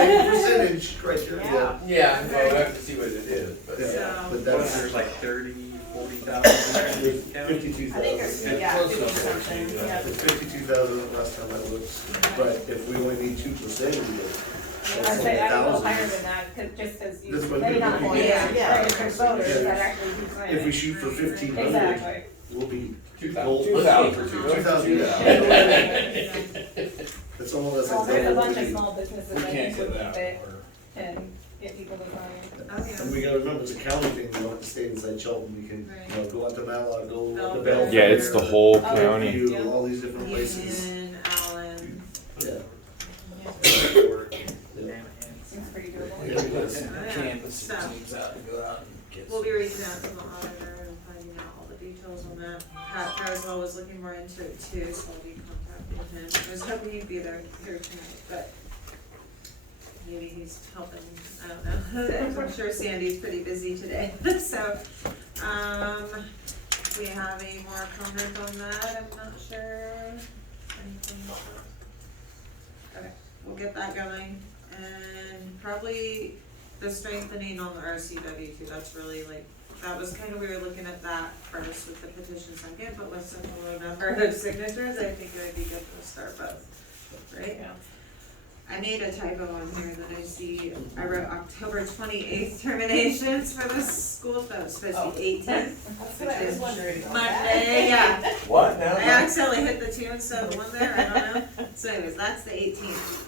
same percentage criteria. Yeah, well, we have to see what it is, but Yeah, yeah. but There's that's like 40,000 in the county. 52,000. Yeah, Close 50 enough. something, yeah. It's 52,000 last time I looked, but if we only need 2%, we get. I'd say I would go higher than that, just because you That's what may not people- have registered voters Yeah. that actually do sign it. If we shoot for 1,500, Exactly. we'll be. 2,000. 2,000, yeah. That's almost Well, like there's a double bunch what of we small businesses We that can't can get that. get people to sign. Oh, yeah. And we gotta remember, it's a county thing, we don't have to stay inside Shelton, we can, you know, go out to Matlock, go out to Bellevue. Yeah, it's the whole Oh, county. yeah. All these different places, Union, Allen. yeah. Seems pretty doable. Yeah, it does. Canvas So- teams out and go out and get. We'll be reaching out to the auditor and finding out all the details on that. Pat Carswell was looking more into it too, so I'll be contacting him. I was hoping he'd be here tonight, but maybe he's helping, I don't know. I'm sure Sandy's pretty busy today, so, we have any more comment on that? I'm not sure. Anything else? Okay, we'll get that going, and probably the strengthening on the RCW too, that's really like, that was kind of, we were looking at that first with the petition second, but with such a low number of signatures, I think it would be good to start both, right? Yeah. I made a typo on here that I see, I wrote October 28th terminations for the school, that was supposed to be 18th. That's what I was wondering about that. Monday, yeah. What now? I accidentally hit the 2 instead of the 1 there, I don't know. So anyways, that's the 18th.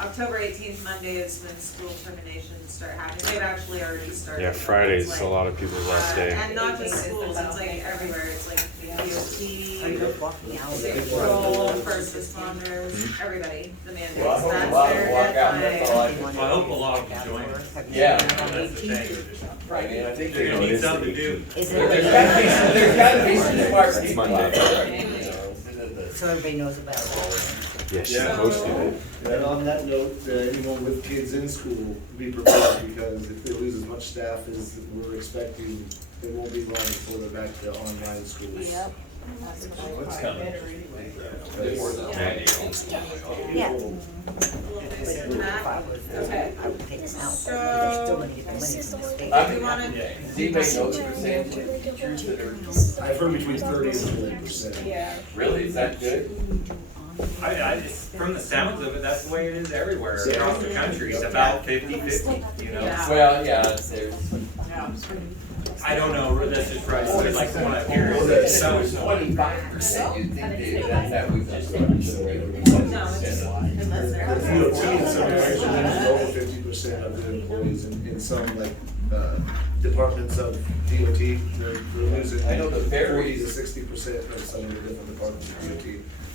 October 18th, Monday is when school terminations start happening. They've actually already started. Yeah, but Friday's it's a lot of people's last day. And not just schools, it's like everywhere. It's like DOT, sick Yeah. roll, first responders, everybody, the mandates. Well, I hope a That's lot of their them walk out, that's deadline. all I can. Well, I hope a lot of them join us. Yeah. That's the thing. Right, and I think They're gonna need something to do. there's gotta be some smart It's people Monday. out there, you know. So everybody knows about it. Yeah, she's Yeah. posted it. And on that note, anyone with kids in school, be prepared, because if they lose as much staff as we're expecting, it won't be long before they're back to online schools. Yep. What's coming? Yeah. We'll fix it back. Okay. I would take them out, but they're still gonna get the money from the state. I'm- We wanna, Does anybody know the percentage of teachers that are, I've heard between 30 and 40%. Yeah. really, is that good? From the sounds of it, that's the way it is everywhere across the country. It's about 50-50, you know? Yeah. Well, yeah, there's, I don't know, that's just right, so it's like one up here. Well, that's- So- 25%, you'd think that we've done so much. no, it's, unless The they're. DOT in some areas are losing over 50% of their employees in some like departments of DOT. They're losing I know the 40 to ferries. 60% of some of the different departments of DOT.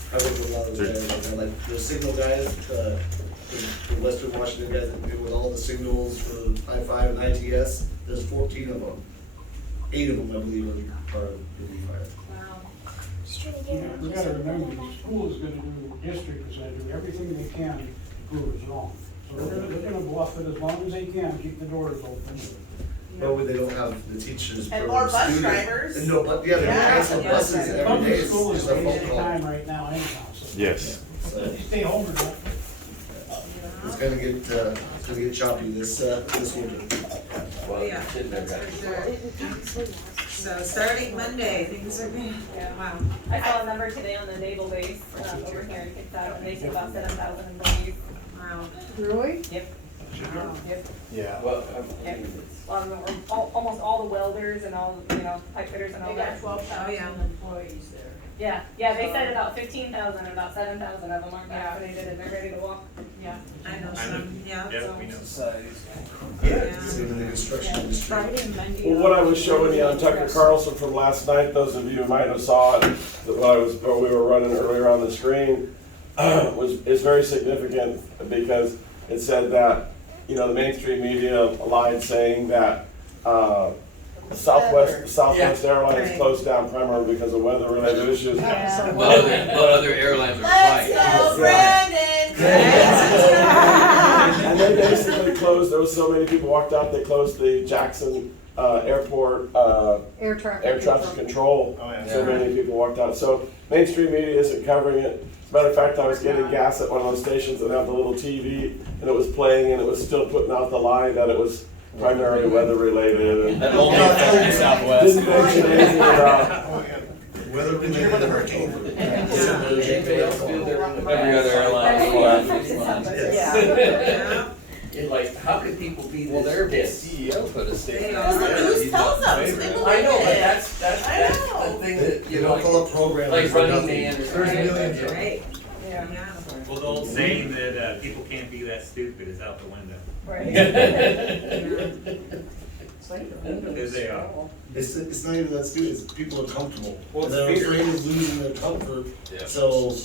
I work with a lot of those guys, and like the signal guys, the Western Washington guys that deal with all the signals for I-5 and ITS. There's 14 of them. 8 of them, I believe, are really fired. Wow. We gotta remember, the school is gonna do, the district is gonna do everything they can to prove it's wrong. So they're gonna bluff it as long as they can, keep the doors open. But they don't have the teachers. And per more bus student. drivers. And no, but yeah, they're Yeah. canceling Yeah. buses every day. Public It's school is just a phone wasting call. time right now anyhow, so. Yes. So If you stay home or not, it's gonna get choppy this winter. Well, Yeah, shouldn't have that's got- for sure. So starting Monday, things are good. Yeah. Wow. I saw a number today on the naval base, over here in Kitsap, and they said about 7,000 employees. Wow. Really? Yep. Yep. Yeah, well, Yep. A lot of them were, almost all the welders and all, pipe fitters and all They that. got 12,000 yeah. employees there. Yeah, they said about 15,000 and about 7,000 of them aren't vaccinated and they're ready to walk. Yeah. I know I some, know. yeah. Yeah, we know. Yeah, same in the construction industry. Friday and Monday. Well, what I was showing you on Tucker Carlson from last night, those of you who might have saw it, what we were running earlier on the screen, is very significant because it said that, the mainstream media lied saying that, Southwest Airlines Right. closed down primarily because of weather-related issues. what other airlines are Let's flying? go, Brandon! And they basically closed, there was so many people walked out, they closed the Jackson Airport Air traffic. air traffic control. Oh, yeah. So many people walked out. So mainstream media isn't covering it. As a matter of fact, I was getting gas at one of those stations that have the little TV, and it was playing, and it was still putting out the line that it was primarily weather related. And That only affected Southwest. didn't mention anything about. Weather related. Remember the hurricane? Yeah. Every other airline flying these lines. Yeah. It's like, how could people be this? Well, their pissed? CEO put a They statement. are. The news tells us, we believe I know, but it. that's the thing that, You don't fill up programs like for Running nothing. Man or There's something. millions of them. Right, Yeah. yeah. Well, the old saying that people can't be that stupid is out the window. Right. Because they are. It's not even that stupid, it's people are comfortable. Well, And it's they're fear. afraid of losing their comfort, Yeah. so,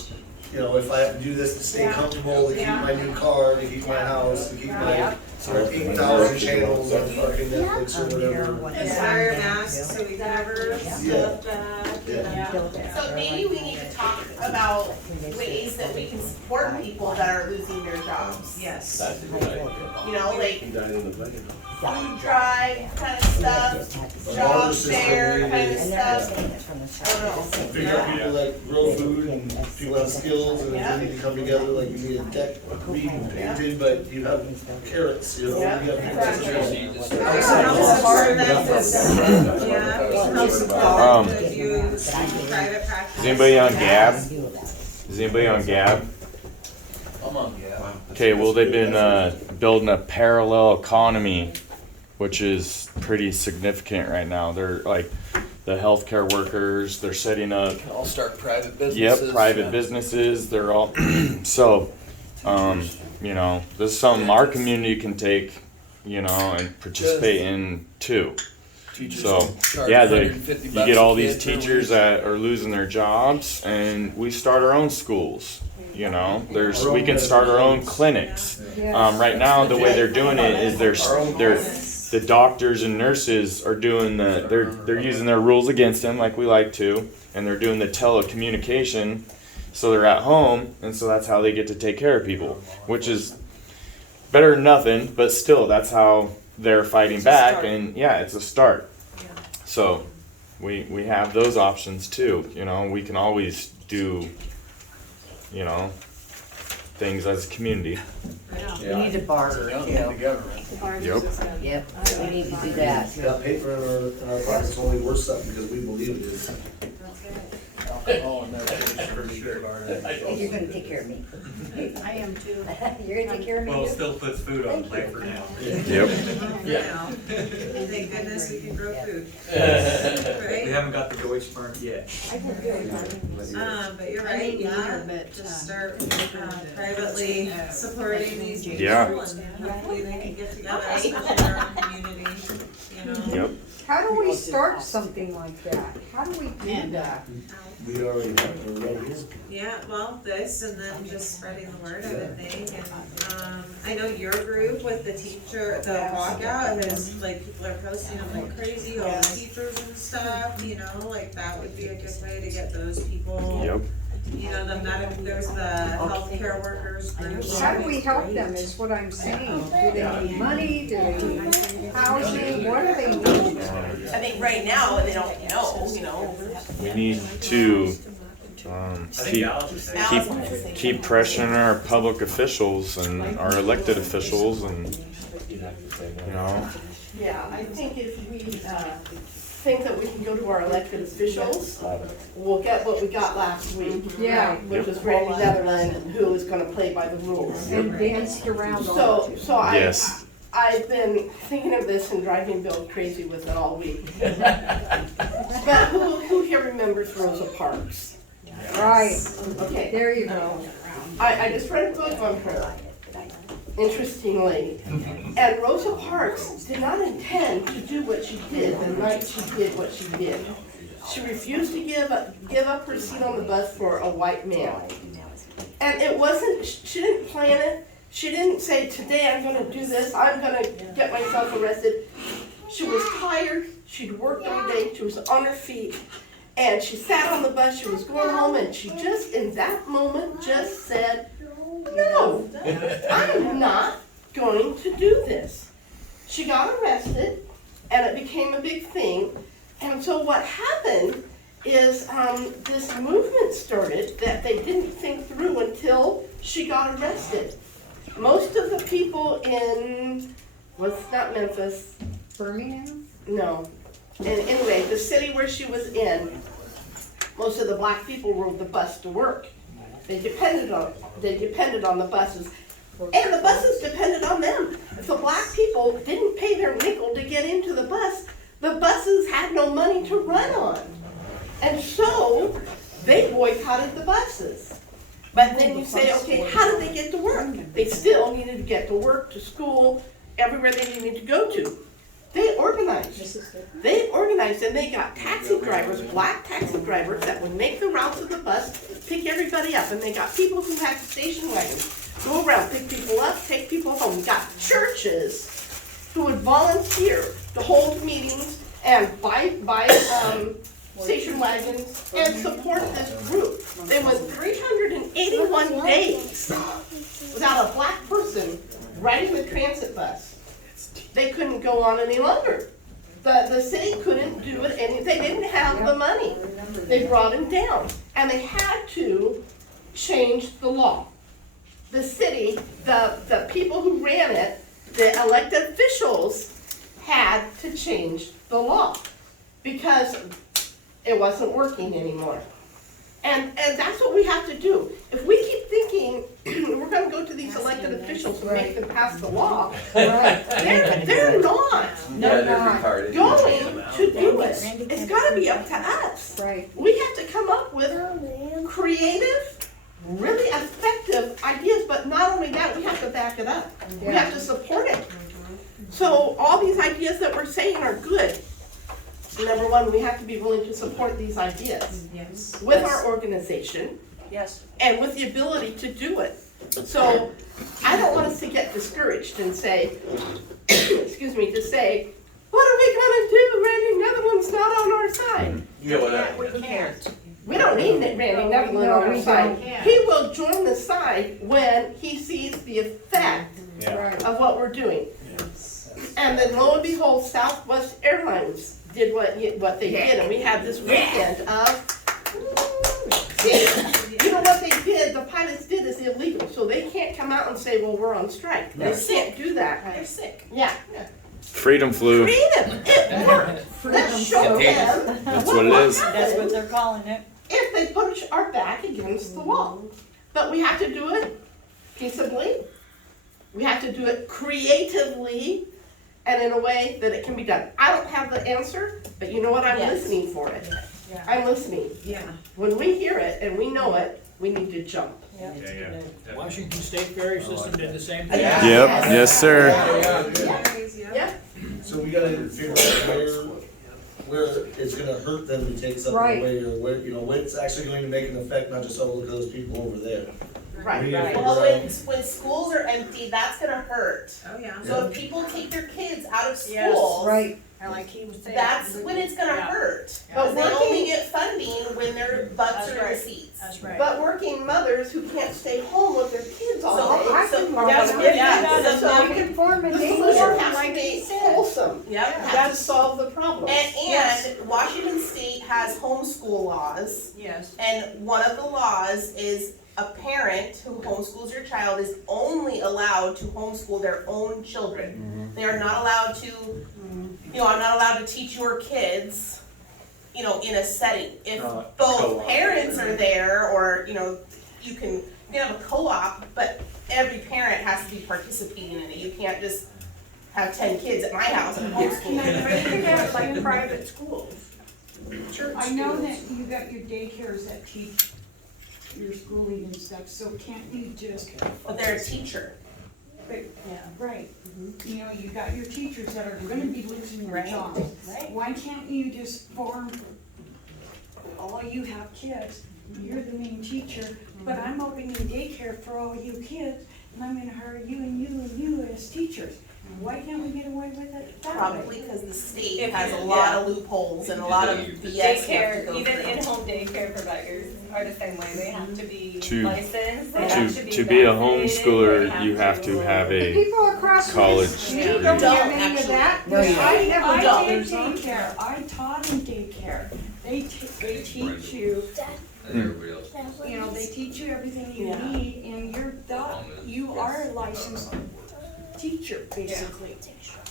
you know, if I have to do this to stay Yeah. comfortable, to keep Yeah. my new car, to keep my house, to keep my, Yeah. sort of 8,000 channels on fucking Netflix or whatever. And wear masks so we never stuff that, you know. So maybe we need to talk about ways that we can support people that are losing their jobs. Yes. That's a good idea. You know, like He died in the plane. food drive kind of stuff, job share kind of stuff. I don't know. Figure out people that grow food and people have skills and if they need to come together, like you need a deck read and painted, but you have carrots, you know, you Yeah, have. exactly. Support that system. Yeah, we can help support if you private practice. Is anybody on Gab? Is anybody on Gab? I'm on, yeah. Okay, well, they've been building a parallel economy, which is pretty significant right now. They're like the healthcare workers, they're setting up, I'll start private businesses. yep, private businesses, they're all, so, you know, this is something our community can take, you know, and participate in too. Teachers So, charge yeah, $150 you get all a these kid per teachers week. that are losing their jobs, and we start our own schools. You know, we can start our own clinics. Right now, the way they're doing it is the doctors and nurses are doing they're using their rules against them like we like to, and they're doing the telecommunication, so they're at home, and so that's how they get to take care of people, which is better than nothing, but still, that's how they're fighting back, and yeah, it's a start. So we have those options too. You know, we can always do, you know, things as a community. We need to barter Don't too. need the government. Yep. Yep, we need to do that. That paper in our pocket's only worth something because we believe it is. Oh, and that's for sure. You're gonna take care of me. I am too. You're gonna take care of me Well, too? still puts food on the plate for now. Yep. Yeah. Thank goodness we can grow food, We right? haven't got the Deutsche Mark yet. But you're right, yeah, just start, privately supporting these people Yeah. and hopefully they can get together, especially in our own community, you know? Yep. How do we start something like that? How do we do that? We already have, we're right here. Yeah, well, this and then just spreading the word, I would think, and, I know your group with the teacher, the walkout is, like, people are posting them like crazy, all the teachers and stuff, you know, like, that would be a good way to get those people. Yep. You know, there's the healthcare workers group. How do we help them is what I'm saying. Do they need money? Do they need housing? What do they need? I think right now, they don't know, you know. We need to I think keep Alice is saying. keep pressuring our public officials and our elected officials, and you know. Yeah, I think if we, think that we can go to our elected officials, we'll get what we got last week. Yeah. Which was Randy Netherland, who was gonna play by the rules. And danced around all of it. So Yes. I've been thinking of this and driving Bill crazy with it all week. But who here remembers Rosa Parks? Right, Okay, there you go. I just read a book on her, interestingly. And Rosa Parks did not intend to do what she did the night she did what she did. She refused to give up her seat on the bus for a white man. And it wasn't, she didn't plan it. She didn't say, today I'm gonna do this, I'm gonna get myself arrested. She was tired, she'd worked all day, she was on her feet, and she sat on the bus, she was going home, and she just, in that moment, just said, no, I'm not going to do this. She got arrested, and it became a big thing, and so what happened is this movement started that they didn't think through until she got arrested. Most of the people in, not Memphis, Birmingham? no. And anyway, the city where she was in, most of the black people rode the bus to work. They depended on the buses. And the buses depended on them. If the black people didn't pay their nickel to get into the buses had no money to run on. And so they boycotted the buses. But then you say, okay, how did they get to work? They still needed to get to work, to school, everywhere they needed to go to. They organized. They organized and they got taxi drivers, black taxi drivers that would make the routes of the bus, pick everybody up. And they got people who had station wagons, go around, pick people up, take people home. We got churches who would volunteer to hold meetings and buy station wagons and support this group. They went 381 days without a black person riding the transit bus. They couldn't go on any longer. The city couldn't do it, they didn't have the money. They brought him down, and they had to change the law. The city, the people who ran it, the elected officials had to change the law because it wasn't working anymore. And that's what we have to do. If we keep thinking we're going to go to these elected officials and make them pass the law, they're not Yeah, they're retarded. going to do it. It's got to be up to us. Right. We have to come up with creative, really effective ideas, but not only that, we have to back it up. We have to support it. So all these ideas that we're saying are good. Number one, we have to be willing to support these ideas with our organization and with the ability to do it. So I don't want us to get discouraged and say, excuse me, to say, what are we gonna do? Randy Netherland's not on our side. Yeah, well, We can't. We don't need Randy Netherland on our side. He will join the side when he sees the effect of what we're doing. And then lo and behold, Southwest Airlines did what they did, and we had this weekend of, you know what they did, the pilots did is illegal, so they can't come out and say, well, we're on strike. They can't do that. They're sick. Yeah. Freedom flu. Creative, it worked. Let's show them That's what it is. That's what they're calling it. if they put our back against the wall. But we have to do it peaceably. We have to do it creatively and in a way that it can be done. I don't have the answer, but you know what? I'm listening for it. I'm listening. Yeah. When we hear it and we know it, we need to jump. Washington State Ferry System did the same thing. Yeah. Yep. Yes, sir. Yeah. So we gotta figure out where it's gonna hurt them to take something Right. away, or where, you know, where it's actually going to make an effect, not just, oh, look at those people over there. Right. We need to figure Well, out- when schools are empty, that's gonna hurt. Oh, yeah. So if people take their kids out of Yes. schools, Right. And like he was saying. that's when it's gonna hurt. But Because they working- only get funding when their butts That's are in the right. seats. That's right. But working mothers who can't stay home with their kids all So- day. I so- can that's form what- a- yeah, so- You can form a The daycare solution has to like be he said. wholesome. Yep. Has to solve the problem. And Washington State has homeschool laws, Yes. and one of the laws is a parent who homeschools their child is only allowed to homeschool their own children. They are not allowed to, you know, I'm not allowed to teach your kids, you know, in a setting. If co-op. both parents are there, or, you know, you can have a co-op, but every parent has to be participating in it. You can't just have 10 kids at my house and homeschool. It's like private schools. Church I know schools. that you got your daycares that teach your schooling and stuff, so can't you just, But they're a teacher. right, you know, you got your teachers that are gonna be losing their jobs. Right. Why can't you just form, all you have kids, you're the main teacher, but I'm opening daycare for all you kids, and I'm gonna hire you and you as teachers. Why can't we get away with it that way? Probably because the state If has you- a lot of loopholes and a lot of BS you have to Daycare, go even through. in-home daycare providers are the same way. They have to be To- licensed, they have to be To be a vaccinated, homeschooler, they you have to have The a people across college the street degree. don't Don't have any of actually. that. No, you I don't. did daycare, I taught in daycare, they teach you, And everybody else. you know, they teach you everything you Yeah. need, and you are a licensed teacher, basically.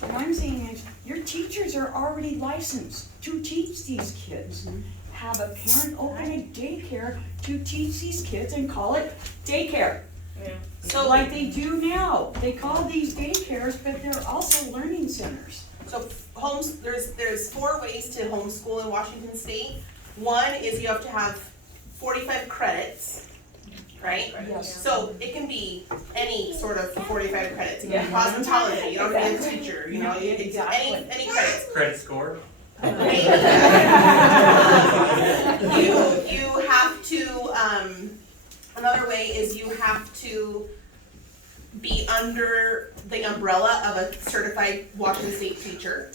What I'm saying is, your teachers are already licensed to teach these kids. Have a parent open a daycare to teach these kids and call it daycare. So like they do now, they call these daycares, but they're also learning centers. So there's 4 ways to homeschool in Washington State. One is you have to have 45 credits, right? Yes. So it can be any sort of 45 credits. It can be cosmetology, you don't have to be a teacher, you know, it's any credits. Credit score? You have to, another way is you have to be under the umbrella of a certified Washington State teacher.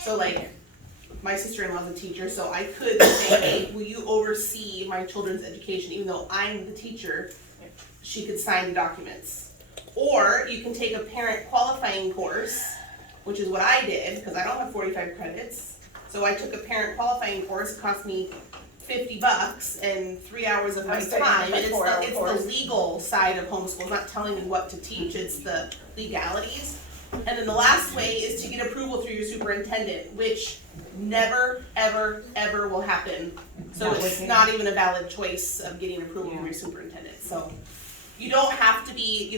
So like, my sister-in-law's a teacher, so I could say, hey, will you oversee my children's education, even though I'm the teacher, she could sign the documents. Or you can take a parent qualifying course, which is what I did, because I don't have 45 credits. So I took a parent qualifying course, it cost me $50 and 3 hours of my time. And it's the legal side of homeschool, not telling me what to teach, it's the legalities. And then the last way is to get approval through your superintendent, which never, ever, ever will happen. So it's not even a valid choice of getting approval from your superintendent. So you don't have to be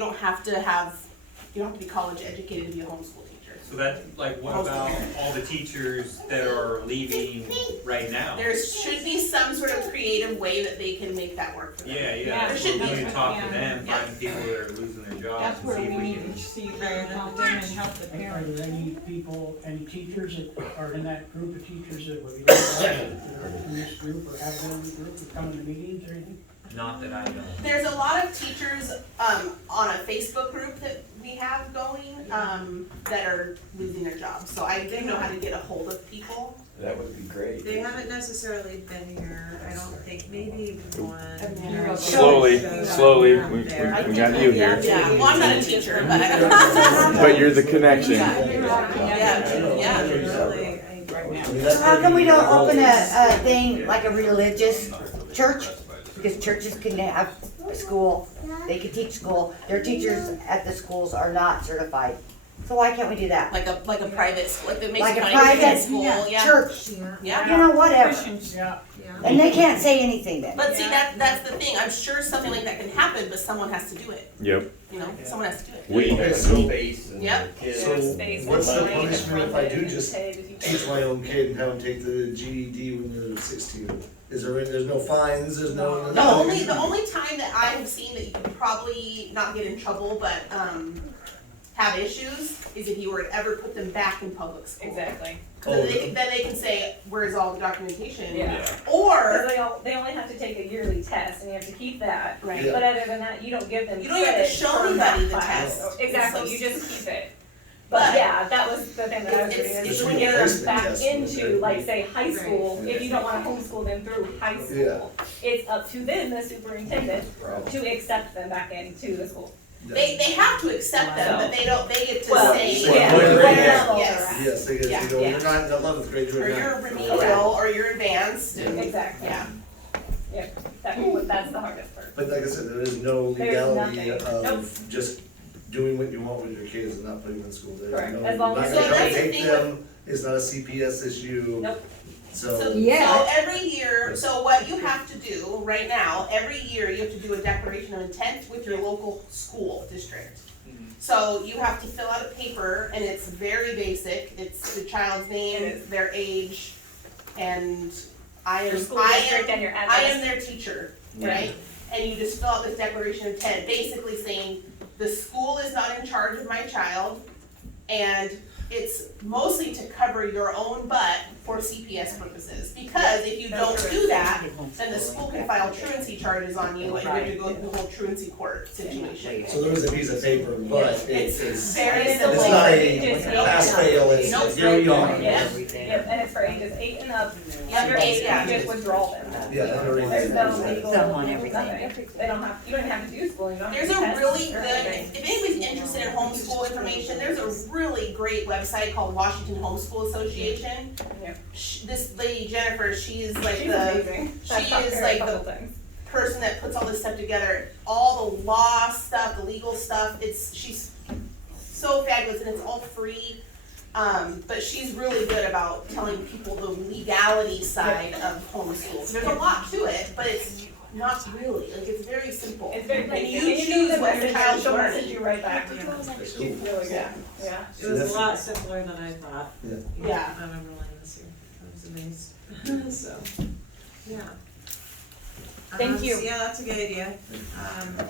college educated to be a homeschool teacher. So that, like, what about all the teachers that are leaving right now? There should be some sort of creative way that they can make that work for them. Yeah. There should We be. need to talk to Yeah. them, find the people that are losing their jobs That's and where see if we we need can. to see if we can help them and help the Are parents. there any people, any teachers that are in that group of teachers that would be in this group or have been in the group or come to meetings or anything? Not that I know. There's a lot of teachers on a Facebook group that we have going that are losing their jobs. So I didn't know how to get a hold of people. That would be great. They haven't necessarily been here, I don't think, maybe one. Slowly, we got you here. Yeah, well, I'm not a teacher, but But you're the connection. yeah. So how come we don't open a thing like a religious church? Because churches can have a school, they can teach school, their teachers at the schools are not certified. So why can't we do that? Like a private school, like the Mason Like a County private school, yeah. church, Yeah. you know, whatever. Yeah. And they can't say anything then. But see, that's the thing. I'm sure something like that can happen, but someone has to do it. Yep. You know, someone has to do it. We, Space and Yep. kids. So Space what's and the money punishment if I do just pay the teacher. teach my own kid and have them take the GED when they're 16? There's no fines, there's no. The only time that I have seen that you could probably not get in trouble, but have issues, is if you were to ever put them back in public school. Exactly. Then they can say, where's all the documentation? Yeah. Or, They only have to take a yearly test and you have to keep that. right, Yeah. But other than that, you don't give them you don't even have to credit show for that anybody the class. test. Exactly, you just keep it. But- But yeah, that was the thing that I was It's- reading, it's is a to get them replacement back test, into, right? like, say, high school, Yeah. if you don't wanna homeschool them through high school. It's up to them, the superintendent, to accept them back into the school. they have to accept them, but they get to Well, say, yeah, What grade? whatever. Yes. Yes, they get Yeah. to go, Yeah. you're not in the 11th grade, or you're in you're ninth. remedial, or you're advanced, and, Exactly, yeah. that's the hardest part. But like I said, there is no There's legality nothing. Nope. of just doing what you want with your kids and not putting them in school. There's Correct. no- As long as you're not gonna that's the take thing them, it's not a CPS issue. Nope. So So, every year, so what you have to do right now, every year you have to do a declaration of intent with your local school district. So you have to fill out a paper, and it's very basic. It's the child's name, their age, and I Your am, school I district am, and your I address. am their teacher, right? And you just fill out this declaration of intent, basically saying, the school is not in charge of my child, and it's mostly to cover your own butt for CPS purposes. Because if you don't do that, then the school can file truancy charges on you, and you have to go through the whole truancy court situation. so there is a piece of paper, but It's it's very it's simple. not Just a pass fail, it's, Nope. here we are. Yep, yep, and it's for ages 8 and up, Yeah, under 8, yeah. you just withdraw them. Yeah, There's no legal, Someone, everything. nothing, they don't have, you don't even have to do schooling, you don't have There's to a test really or good, anything. if anybody's interested in homeschool information, information, there's a really great website called Washington Homeschool Association. Yeah. This lady Jennifer, she's like She's the, amazing. she I've talked to is her like a couple the times. person that puts all this stuff together, all the law stuff, the legal stuff, she's so fabulous and it's all free. But she's really good about telling people the legality side of homeschool. There's a lot to it, but it's not really, like, it's very simple. It's very And basic. you choose what your child's she'll learning. message you right back. That's She's cool. really good. Yeah. It was a lot simpler than I thought. Yeah. Yeah. I remember learning this year, I was amazed, so, yeah. Thank you. So yeah, that's a good idea.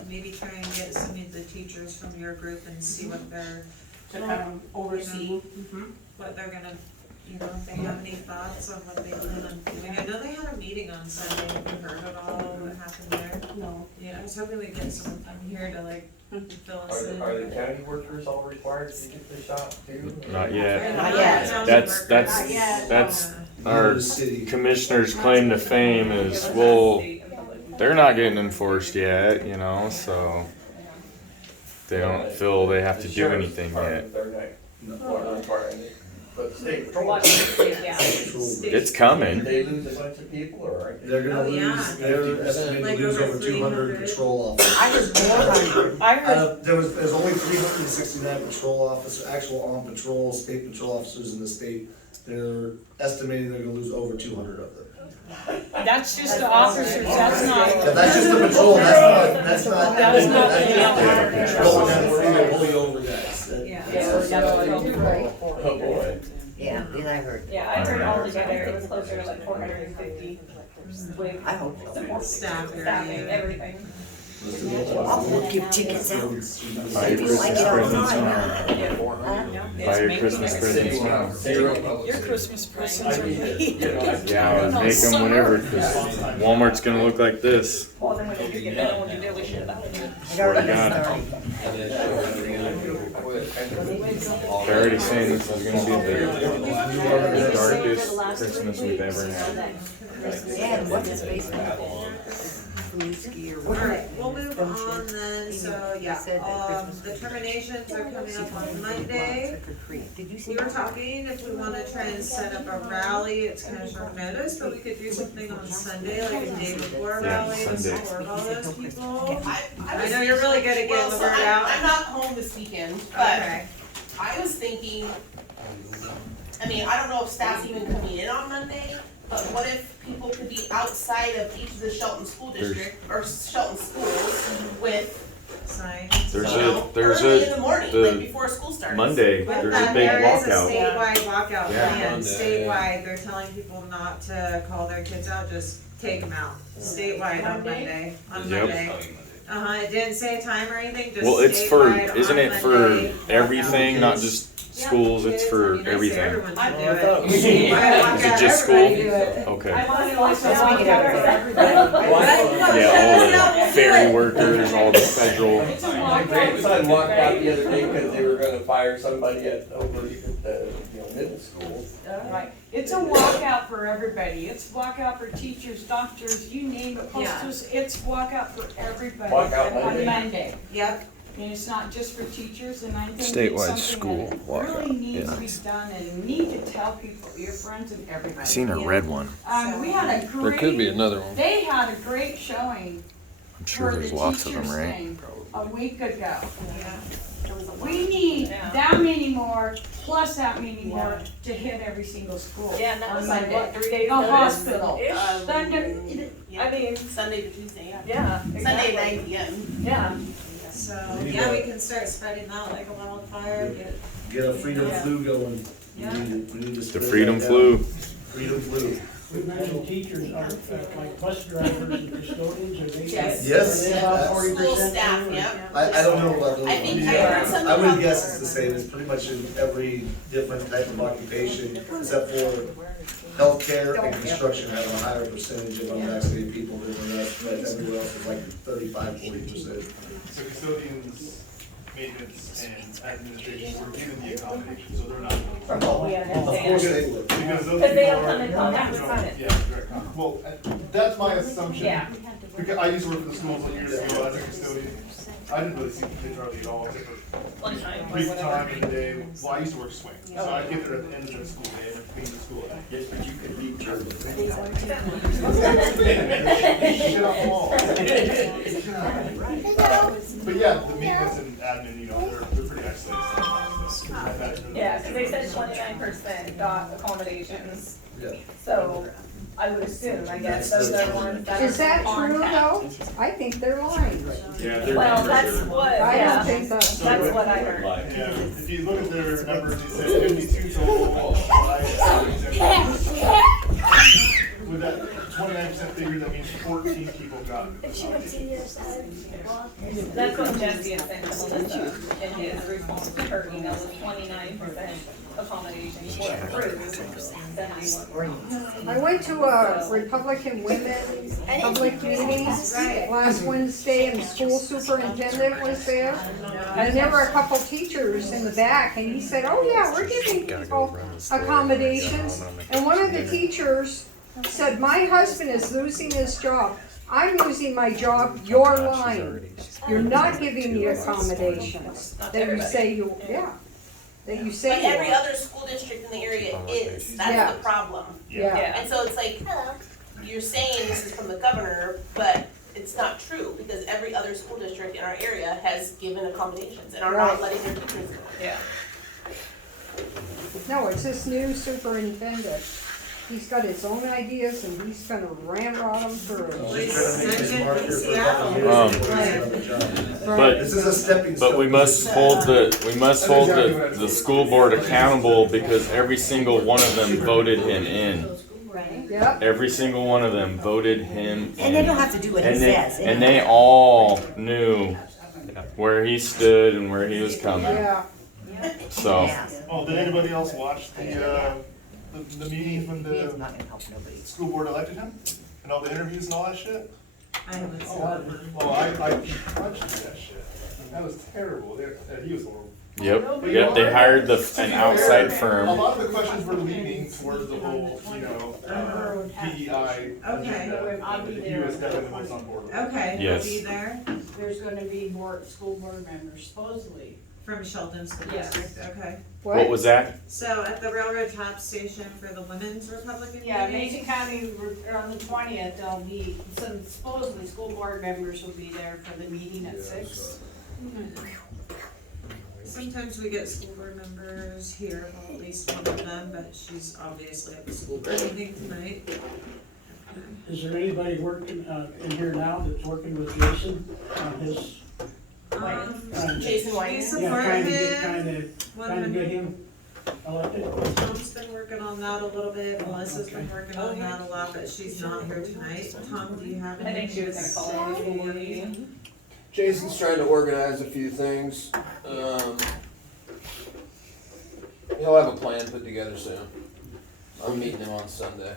Maybe try and get some of the teachers from your group and see what they're, To kind of oversee. what they're gonna, you know, if they have any thoughts on what they plan on doing. I know they had a meeting on Sunday, have you heard at all what happened there? No. Yeah, I was hoping we'd get someone here to like fill us in. Are the county workers all required to get the shot too? Not yet. Not yet. That's our The city. commissioner's claim to fame is, well, they're not getting enforced yet, you know, so they don't feel they have to do anything yet. They're not requiring it, but the state patrol. Yeah. It's coming. Did they lose a bunch of people or are they? They're gonna Oh, yeah. lose, they're estimating Like to lose over over 200 300. patrol officers. I was 400. I heard, There's only 369 patrol officers, actual on patrol, state patrol officers in the state. They're estimating they're gonna lose over 200 of them. That's just the officers, that's not. Yeah, that's just the patrol, that's not. That's not That's just patrol, and we're pulling over guys. Yeah. Oh, boy. Yeah, and I heard. yeah, I heard altogether it was closer to like 450 with I hope so. support Staff area. staffing, everything. I'll give tickets out. Buy your Christmas presents now. Yeah. Buy your Christmas presents now. Your Christmas presents are made. Yeah, make them whenever, cause Walmart's gonna look like this. Well, then when they do get better, when you do, we should have. I Swear to already God. started. They're already saying this is gonna be the darkest Christmas we've ever had. And what's his face? Alright, we'll move on then, so yeah, the terminations are coming up on Monday. Did you see? We were talking if we wanna try and set up a rally, it's kind of short notice, but we could do something on Sunday, like a day before a Yeah, rally to Sunday. support all those people. I know you're really good at getting the word out. I'm not home this weekend, but Okay, I was thinking, I mean, I don't know if staff's even coming in on Monday, but what if people could be outside of each of the Shelton school district, or Shelton schools with, signs. There's you know, there's early in the morning, like the before school starts. Monday, With there's a that, big there is a walkout. statewide walkout Yeah. plan, statewide, they're telling people not to call their kids out, just take them out, statewide on Monday, on Yep. Monday. It didn't say a time or anything, just Well, it's for, statewide isn't on it for Monday, walkout. everything, not just schools, it's Kids, for I mean, I say everything? everyone should do I it. thought- Statewide walkout, Is it just everybody school? do it. Okay. I want to watch Let's make it that up. for everybody. Yeah, all the ferry workers, all the federal, My grandson walked out the other day because they were gonna fire somebody at, over at the, middle school. Right, it's a walkout for everybody, it's walkout for teachers, doctors, you name it, Yeah. posters, it's walkout for everybody Walkout on Monday? Monday. Yep, And it's not just for teachers, and I think Statewide it's something school that walkout, really needs yeah. to be done, and you need to tell people, your friends and everybody. I seen a red one. We had a great. There could be another one. They had a great showing I'm sure for there's the lots of them, teachers right? thing a week ago. yeah. We need Yeah. that many more, plus that many more to hit every single school. Yeah, and that on was like, Monday. what, 3 days The notice? hospital. Ish? Thunder, I mean, Sunday to Tuesday, yeah. yeah, Sunday exactly. at 9 p.m. Yeah. So, yeah, we can start spreading out like a wildfire, Get a freedom flu going. Yeah. We need to The spread freedom that flu. down. Freedom flu. We mentioned teachers, are like bus drivers and custodians, are they? Yes. Yes. Are they about That's- 40%? School staff, too, or- yep. I don't know about those. I think ones. I heard something I would about guess that. it's the same, it's pretty much in every different type of occupation, except for healthcare and construction have a higher percentage of unvaccinated people than the rest, but everywhere else is like 35-40%. So custodians, maintenance, and administration were given the accommodation, so they're not. We Of understand. course they would. Because those Because they people don't come in are- contact with Senate. Yeah, direct contact. Well, that's my assumption. Yeah. Because I used to work for the schools years ago as a custodian. I didn't really see the kids hardly at all, except for Lunchtime or brief whatever. time in the day. Well, I used to work swing, so I'd get there at the end of the school day, and clean the school out. Yes, but you could leave German. Shit on the wall. But yeah, the maintenance and admin, you know, they're pretty excellent. Yeah, cause they said 29% got accommodations, Yeah. so I would assume, I guess, those are ones that are Is that true on tap. though? I think they're lying. Yeah, Well, that's what, I yeah, don't think that's that's what I heard. Yeah, if you look at their numbers, they said 52 total. With that 29% figure, that means 14 people got accommodations. That's what Jesse had sent to Melissa in his response to her email, was 29% accommodations were approved, 71. I went to a Republican women public meeting last Wednesday and the school superintendent was there. And there were a couple teachers in the back and he said, oh yeah, we're giving people accommodations. And one of the teachers said, my husband is losing his job. I'm losing my job, you're lying. You're not giving me accommodations that you say you, yeah. That you say But you every are. other school district in the area is, that's Yeah. the problem. Yeah. And so it's like, you're saying this is from the governor, but it's not true, because every other school district in our area has given accommodations and are not Right. letting their teachers go. Yeah. No, it's this new superintendent. He's got his own ideas and he's gonna ramrod them through. But, This is a stepping stone. but we must hold the school board accountable because every single one of them voted him in. Yep. Every single one of them voted him in. And they don't have to do what he And they, says. and they all knew where he stood and where he was coming. Yeah. So, Yeah. Oh, did anybody else watch the meeting when He is the not gonna help nobody. school board elected him? And all the interviews and all that shit? I haven't seen Oh, I punched that shit. That was terrible. He was horrible. yep, they hired an outside A firm. lot of the questions were leaning towards the whole, you know, PEI. Okay. agenda. He was definitely the most on board with it. Okay, we'll Yes. be there There's gonna be more school board members supposedly. from Shelton School Yes. District, okay. What was that? So at the railroad top station for the women's Republican Yeah, meeting? Mason County, on the 20th, there'll be, some supposedly school board members will be there for the meeting at 6. Sometimes we get school board members here, well, at least one of them, but she's obviously at the school board meeting tonight. Is there anybody working, in here now that's working with Jason on his? Jason White. We Yeah, support trying to get, him. trying to get him elected? Tom's been working on that a little bit, Melissa's been working on that a lot, but she's not here tonight. Tom, do you have I any? think she was gonna call it a school board meeting. Jason's trying to organize a few things. He'll have a plan put together soon. I'm meeting him on Sunday.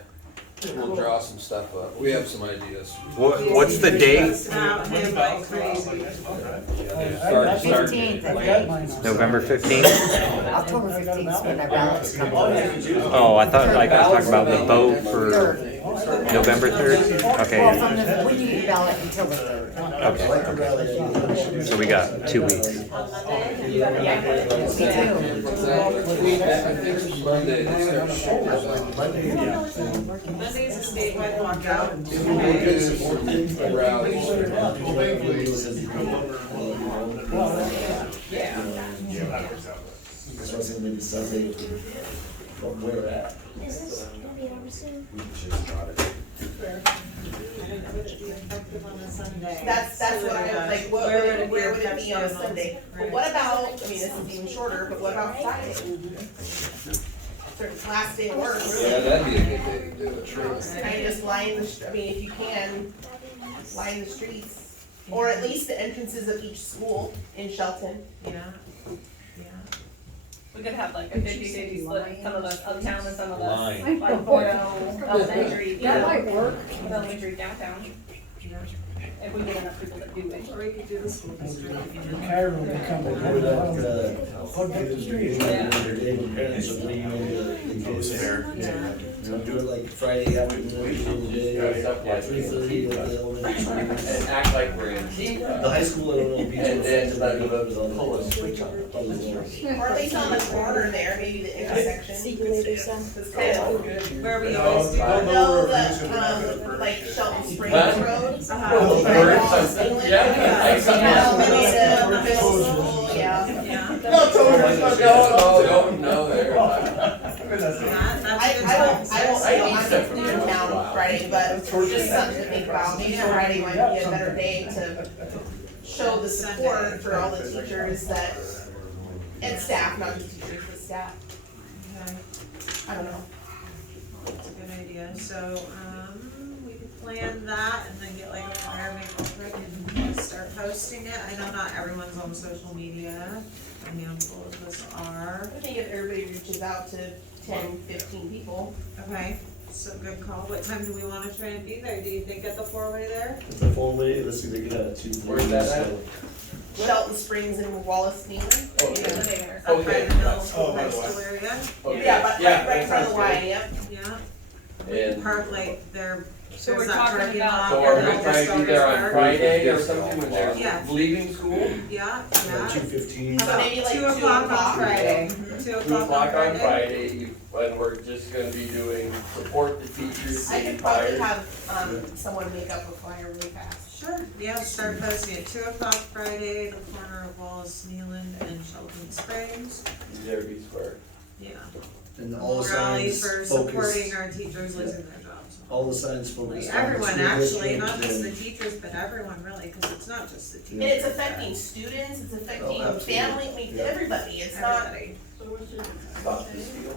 We'll draw some stuff up. We have some ideas. What's the date? It's about him like crazy. Start 15th, I think. November 15th? October 15th is when our ballots come out. Oh, I thought like I was talking about the vote for November 3rd? Well, Okay, from the, when you get your ballot until the 3rd. okay. So we got 2 weeks. I think it's Monday they start shooting. Monday's a statewide walkout. A rally. Yeah. That works out. That's why I said maybe Sunday from where we're at. Is this gonna be over soon? Effective on a Sunday. That's what I was like, where would it be on a Sunday? But Right. what about, I mean, this is even shorter, but what about Friday? Sort of last day of work, really. Yeah, that'd be a good day to do it. True. Kind of just line I mean, if you can, line the streets, or at least the entrances of each school in Shelton. Yeah, yeah. We could have like a 50-50 split, some of us uptown and some of us Line. like Porto, elementary, That might work. elementary downtown. Yeah. if we get enough people that do it. Or we could do the school district. Cairo will become Like, a maybe that, plug in the street. when parents are bringing in the kids. Yeah. You know, do it like Friday afternoon, during the day, like 3:30 at the elementary school. And act like we're in team. The high school, I don't know, people. And then let them pull pull a switch on. Or at least on the corner there, maybe the intersection. See you later, son. It's kind of, Where we always do. no, the, like Shelton Springs Huh? Road. Yeah. Middle school, yeah. Yeah. No, there. That's I won't say I'm in town Friday, but just something to think about. Maybe Friday might be a better day to show the support for all the teachers that, and staff, not just teachers, but staff. Okay. I don't know. That's a good idea, so, we could plan that and then get like a flyer, make it quick and start posting it. I know not everyone's on social media, a handful of us are. I think if everybody reaches out to 10, 15 people. Okay, so good call. What time do we wanna try and be there? Do you think at the four-way there? It's a full day, let's see if they get out at 2. Where's that at? Shelton Springs and Wallace Nealon. Okay. Up by the middle school, Oh, by high the way. school area? Okay. Yeah, but Yeah, right in front of the that sounds Y, yep. Yeah. And- Park like there, So there's we're that talking parking about- lot. So are we where trying to be the there on Starbucks Friday or something when they're Yeah. leaving school? Yeah, Like yeah. 2:15. So maybe like 2 2 o'clock on o'clock. Friday. 2 2 o'clock o'clock on Friday. and we're just gonna be doing support the teachers, I getting could probably fired. have, someone make up a flyer really fast. Sure, yeah, start posting at 2 o'clock Friday, the corner of Wallace, Nealon, and Shelton Springs. Derby Square. Yeah. And all the Rally signs for focus, supporting our teachers losing their jobs. all the signs focus. Like on the everyone, school actually, district not just the and- teachers, but everyone really, cause it's not just the And teachers. it's affecting students, it's affecting absolutely. family, I mean, Yeah. everybody, it's not, Everybody. Stop this deal.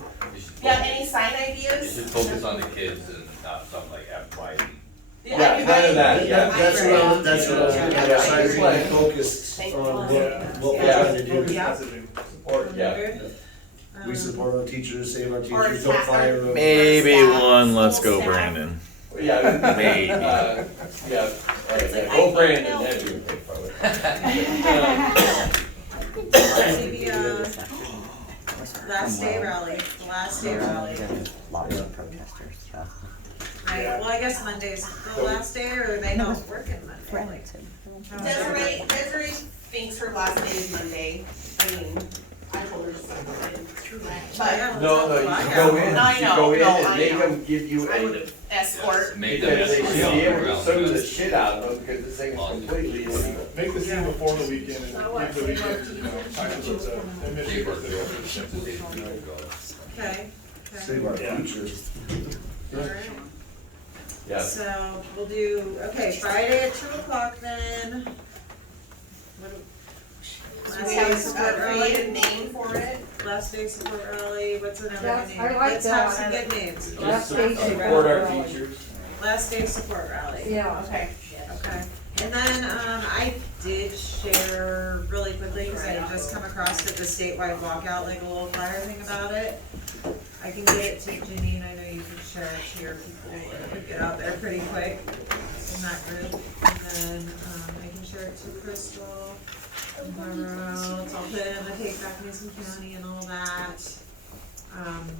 yeah, any sign You ideas? should focus on the kids and not something like FYE. Yeah, none of that, yeah. That's what I was, that's what I was gonna have, I signs agree. being focused Thank on you. what we're Yeah. trying to do. Yeah. Support, yeah. We support our teachers, save our Or teachers, don't task our- fire them. Maybe Staff, one. Let's school go, staff. Brandon. Yeah. Maybe. Yeah, alright, yeah, go Brandon, that'd be okay, probably. Maybe, last day rally, the last day rally. Lots of protesters, so. Right, well, I guess Monday's the last day, or are they not working Monday? Like, Desiree thinks her last day is Monday, I mean, I told her to say Monday. But, No, you can go in, I you know, go in no, and I make know. them give you I a, would escort. Make them because they should be able to around sue the this. shit out of them, because this thing is completely illegal. Make the scene before the weekend and give the weekend, you know, time to admit They it. work there, it's just a safety go. okay, Save our Yeah. future. alright. Yeah. So we'll do, okay, Friday at 2 o'clock then. So Last we day have support a rally, creative name for it. last day support rally, what's another Yeah, good name? I like Let's have that. some good names. Just day support our rally. teachers. Last day support rally. Yeah. Okay. Okay, and then, I did share really quickly, cause I had just come across it, the statewide walkout, like a little flyer thing about it. I can get it to Janine, I know you can share it to your people, it'll get out there pretty quick in that group. And then, I can share it to Crystal, and whoever else, I'll put it in the Take Back Mason County and all that.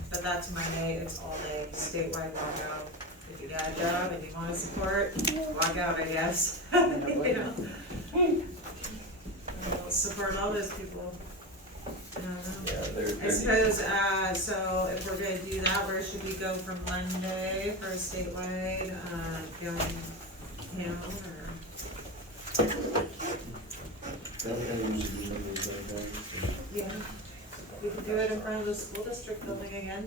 But that's Monday, it's all day, statewide walkout. If you got a job and you wanna support, walk out, I guess. You know. We'll support all those people. I don't know. Yeah, they're. I suppose, so if we're gonna do that, where should we go from Monday for statewide, going, you know, or? That kind of usually do numbers like that. Yeah. We could do it in front of the school district building again.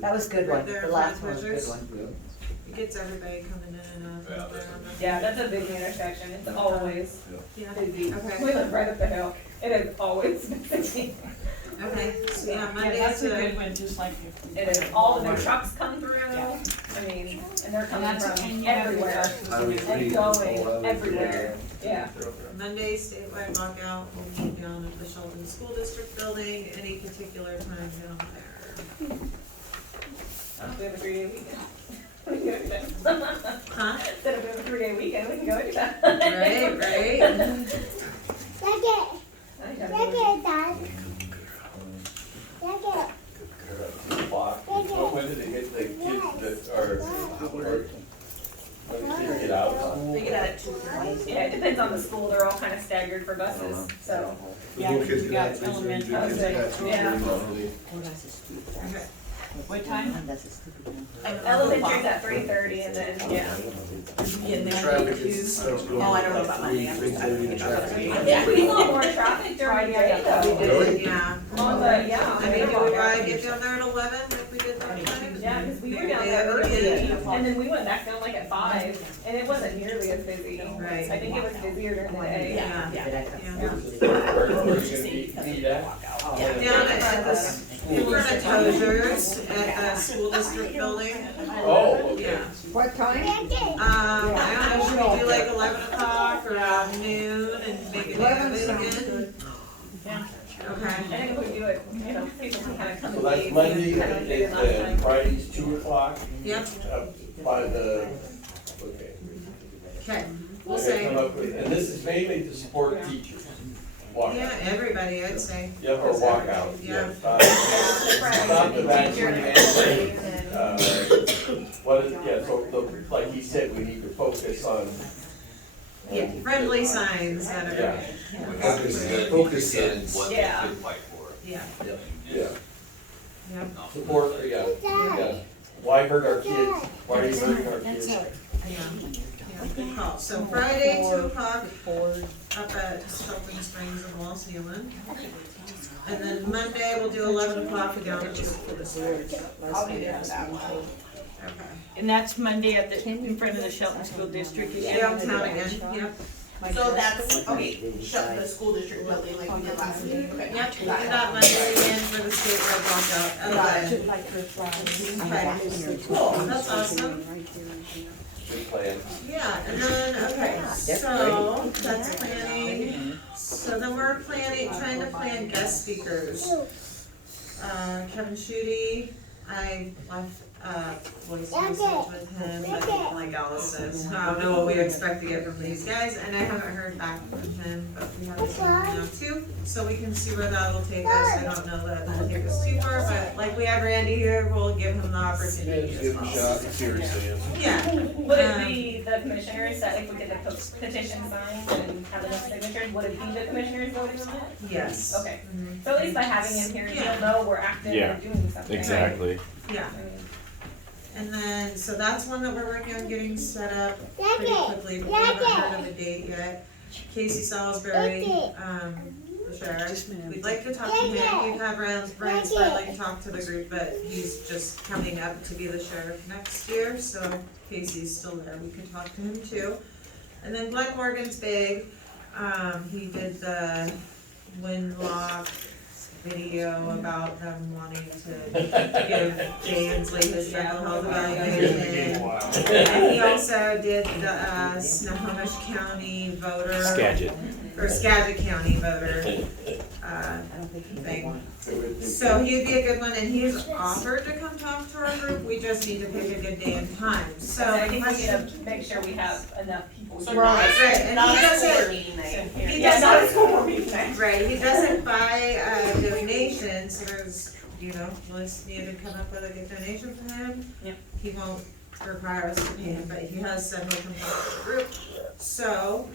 That was a good one, Right there the in last front one of was a good Treasures. one. It gets everybody coming in and out. Yeah, there on the- Yeah, that's a big intersection, it's always Yeah, busy. okay. We live right up the hill, it is always busy. Okay, so yeah, Monday that's a to, good one, just like. It is, all the new trucks come through, I mean, and they're coming from everywhere and going everywhere, yeah. Monday statewide walkout, we'll meet down at the Sheldon School District building, any particular time down there. We have a 3-day weekend. We can go do that. Huh? Instead of doing a 3-day weekend, we can go do that. Right, right. When did they get the kids that are, when did they get out of school? They get out at 2:30. Yeah, it depends on the school, they're all kind of staggered for buses, so. The little kids get out at 3:30, big kids get out at 2:30. Okay. What time? Elementary's at 3:30 and then, yeah. The traffic is, starts going Oh, I don't know at about 3, Monday. 3:30, the traffic. Yeah, we saw more traffic during the day though. Really? Yeah. On the, yeah. I mean, do we ride, get down there at 11 like we did that time? Yeah, because we were down Yeah, there early. early, and then we went back down like at 5, and it wasn't nearly as busy. Right. I think it was busier during the day. Yeah. Where are you gonna eat at? Down at the, in front of Tozer's at the school district building. Oh, okay. Yeah. What time? I don't know, should we do like 11 o'clock or noon and make it again? Yeah. Okay. I think if we do it, you know, people can kind of come So and that's leave. Monday, kind of figure is them out, like- Friday's 2 o'clock, Yep, by the, okay. okay, we'll Okay, say, come up with- And this is mainly to support teachers. Walk yeah, out. everybody, I'd say. Yep, or walk out. Yeah. Stop the vaccine mandate. What is, yeah, so the, like he said, we need to focus on. Yeah, friendly signs that are, Yeah. Focus Kids, what they Yeah. should fight for. yeah, Yeah, yeah. support, yeah, yeah. Why hurt our kids? Why are you hurting our kids? Yeah, good call. So Friday, 2 o'clock, up at Shelton Springs in Wall Zealand. And then Monday, we'll do 11 o'clock down at the school district. I'll be there for that one. Okay. And that's Monday at the, in front of the Shelton School District again? Downtown again, yep. So that's, okay, shut the school district building like we did last week. Okay. Yep, we'll do that Monday again for the state road walkout. Okay, cool, that's awesome. Good plan. Yeah, and then, okay, so that's planning. So then we're planning, trying to plan guest speakers. Kevin Schutte, I left, voice message with him, but like Alice says, I don't know what we expect to get from these guys, and I haven't heard back from him, but we have this one now too, so we can see where that'll take us. I don't know that it'll take us too far, but like we have Randy here, we'll give him the opportunity as well. see where he stands. Yeah. Would it be the commissioners that if we get the petition signed and have enough signatures, would it be the commissioners voting on it? Yes. Okay, Mhm. so at least by having him here, Yeah. you'll know we're active Yeah, and doing something. Exactly. Yeah. I mean, And then, so that's one that we're working on getting set up pretty quickly, but we haven't heard of a date yet. Casey Salisbury, the sheriff, we'd like to talk to him, we've had Brian Spratling talk to the group, but he's just coming up to be the sheriff next year, so Casey's still there, we can talk to him too. And then Glenn Morgan's big, he did the Windlock video about them wanting to give Jay Inslee his mental health evaluation. And he also did the Snohomish County voter. Skagit. Or Skagit County voter, thing. So he'd be a good one, and he's offered to come talk to our group, we just need to pick a good day and time, so. I think we need to make sure we have enough people. So here. not, Right, and not he a school doesn't- meeting night. He Yeah, not a doesn't, school board meeting night. right, he doesn't buy donations, so there's, you know, let's need to come up with a good donation for him. Yep. He won't require us to pay him, but he has said he'll come talk to the group, so.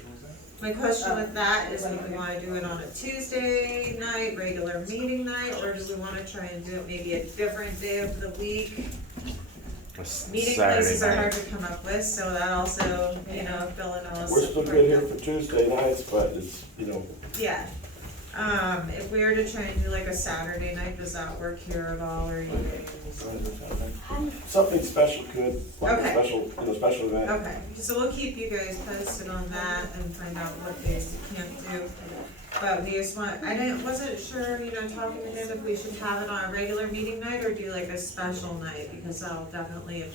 My question with that is, do we wanna do it on a Tuesday night, regular meeting night, or do we wanna try and do it maybe a different day of the week? Meeting places are hard to come up with, so that also, you know, if Bill and Alice. We're still good here for Tuesday nights, but it's, you know, Yeah, if we were to try and do like a Saturday night, does that work here at all, or you think? something special could, like a Okay. special, special event. Okay, so we'll keep you guys posted on that and find out what days we can't do. But we just wasn't sure, you know, talking to him if we should have it on a regular meeting night or do like a special night, because that'll definitely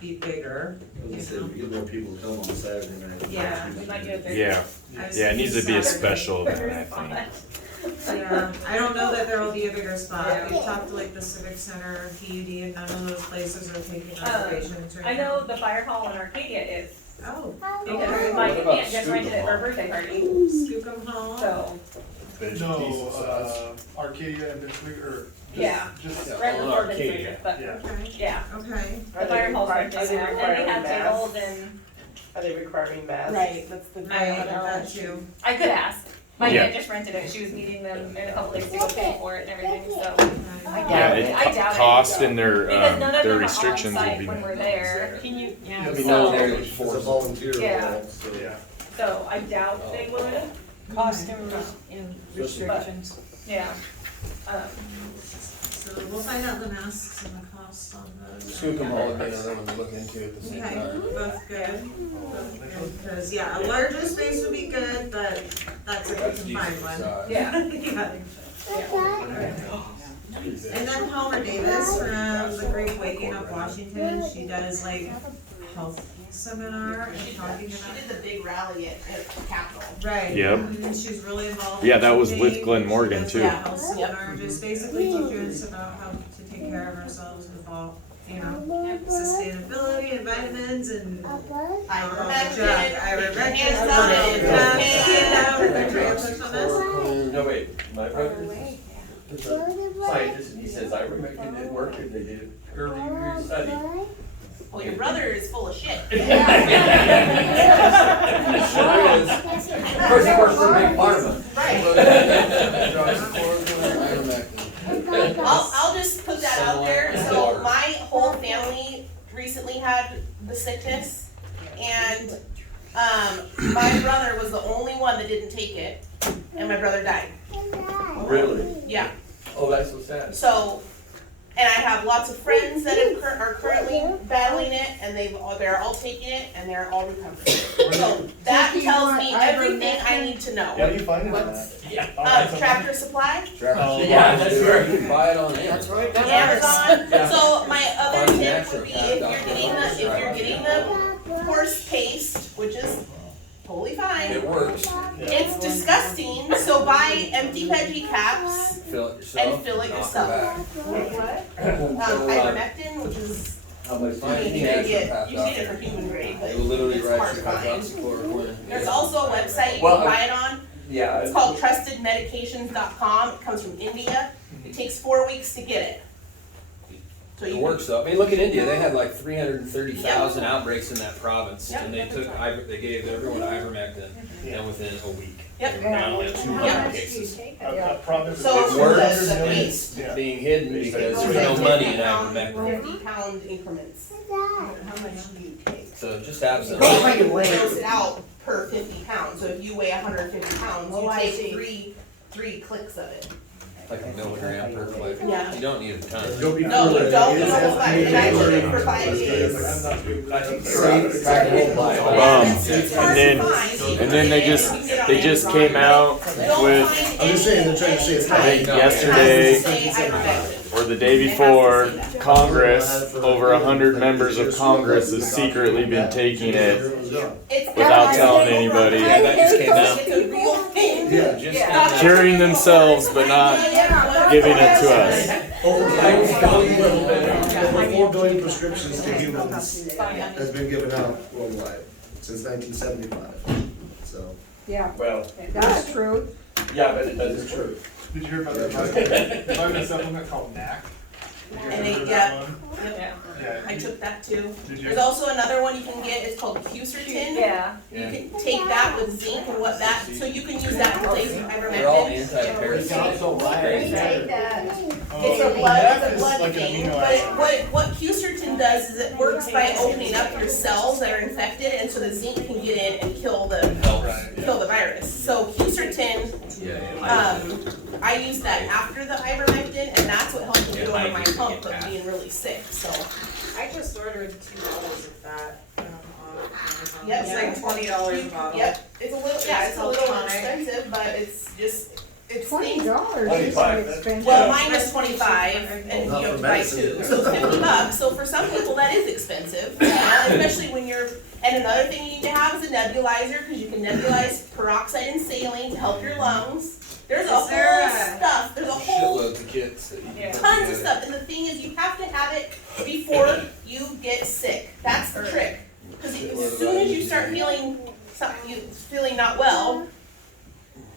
be bigger, you Let's say know? we get more people to come on Saturday night. Yeah, we might do it there. Yeah. I was Yeah, it needs to be a thinking Saturday. special event, I think. Yeah, I don't know that there will be a bigger spot. We've talked to like the Civic Center, PUD, and none of those places are taking reservations right I now. know the fire hall in Arcadia is, Oh, because okay. my What about aunt just rented it for a birthday party, Skookum Hall. so, No, Arcadia and Pittsburgh, or just, yeah. just, Right on before Arcadia. Vincent, but, yeah. Okay, yeah, okay. the fire hall's right there, and they have tables and, Are they requiring masks? Right, that's the. I got you. I could ask. My Yeah. aunt just rented it, she was meeting them in a couple days to go pay for it and everything, so. I Yeah, doubt it it, I doubt it. cost and Because none of their them are on restrictions will site be. when we're there, Can you, Yeah. We So- know they're It's a enforced. volunteer Yeah. role, so. Yeah. so I doubt they would, costumes and restrictions? yeah. So we'll find out the masks and the cost on those. Skookum Hall would be another one to look into at the same Okay, time. both good, because, yeah, a larger space would be good, but that's if That's we can find decent one. size. Yeah. And then Palmer Davis from the Great Waking Up Washington, she does like health seminar and talking She about. did the big rally at Capitol. Right. Yep. And she's really involved. Yeah, in that was with teaching. Glenn Morgan, She does too. a health seminar, just basically teaching us about how to take care of ourselves with all, you know, sustainability and vitamins and. Ivermectin, Ivermectin. hands on it, No, wait, my brother is a scientist, and he says ivermectin didn't work, and they did a peer-reviewed study. Well, your brother is full of shit. It sure is. Of course, he works for Big Pharma. I'll just put that out there, so my whole family recently had the sickness, and, my brother was the only one that didn't take it, and my brother died. Really? Yeah, Oh, that's so sad. so, and I have lots of friends that are currently battling it, and they're all taking it, and they're all recovering. So, that tells me everything I need to know. What do you find on that? Yeah. Tractor Supply, Oh, Yeah, that's right. You can buy it on Amazon. Amazon. So my other tip would be if you're getting the horse paste, which is totally fine. It works. It's disgusting, so buy empty veggie caps Fill it yourself. and fill it knock 'em yourself. back. Ivermectin, which is, How much I fun. mean, you can get, you need it for human grade, but It will literally it's write hard you to $5 find. chloroquine. There's also a website you Well, can buy it on. Yeah. It's called trustedmedications.com. It comes from India. It takes 4 weeks to get it. So It you works though. I mean, look at India. They had like 330,000 outbreaks in that province, Yep. and they gave everyone ivermectin, and within a week, Yep. they were down to 200 Yep. cases. A province So of It works. the millions. paste. Yeah. Being hidden because It's there's no like money in 50 ivermectin. 50-pound increments. How much do you take? So just have some. Go find a way. It goes out per 50 pounds, so if you weigh 150 pounds, Oh, you I take see. three clicks of it. Like a milligram per click. Yeah. You don't need a ton. Don't be No, fooled. you don't, It you is don't, FDA and I took it approved. for 5 days. And then they just came out with, I'm just saying, they're trying to say it's I think high. yesterday or the day before, Congress, over 100 members of Congress have secretly been taking it without telling anybody, Yeah, that just came out. It's a real thing. Yeah. Just curing themselves but not giving it to us. Over 4 billion prescriptions to humans has been given out worldwide since 1975, so. Yeah, Well, that's true. yeah, but it doesn't true. Did you hear about that vitamin supplement called NAC? Did you And hear they, of yeah, that one? yeah, Yeah. I took that too. Did you? There's also another one you can get, it's called Quercetin. Yeah. You can take that with zinc and what that, so you can use that to replace They're all ivermectin. anti-parasites. It's a NAC is blood like an thing, amino but acid. what Quercetin does is it works by opening up your cells that are infected, and so the zinc can get in and kill the virus. So Quercetin, I use that after the ivermectin, and that's what helped me get over my hump of being really sick, so. I just ordered $2 of that, on Amazon. Yep. It's like $20 a bottle. Yep, it's a little, yeah, it's a little expensive, but it's just, it's things. $20 is 25, expensive. Well, mine was 25, and Not you have for to buy medicine. 2, so it's $50. So for some people, that is expensive, you know, especially when you're. And another thing you need to have is a nebulizer, because you can nebulize peroxide and saline to help your lungs. There's a Is there whole a- stuff, there's a whole Shitloads of kits that you can put tons of together. stuff, and the thing is, you have to have it before you get sick. That's the trick. Because as soon as you start feeling feeling not well,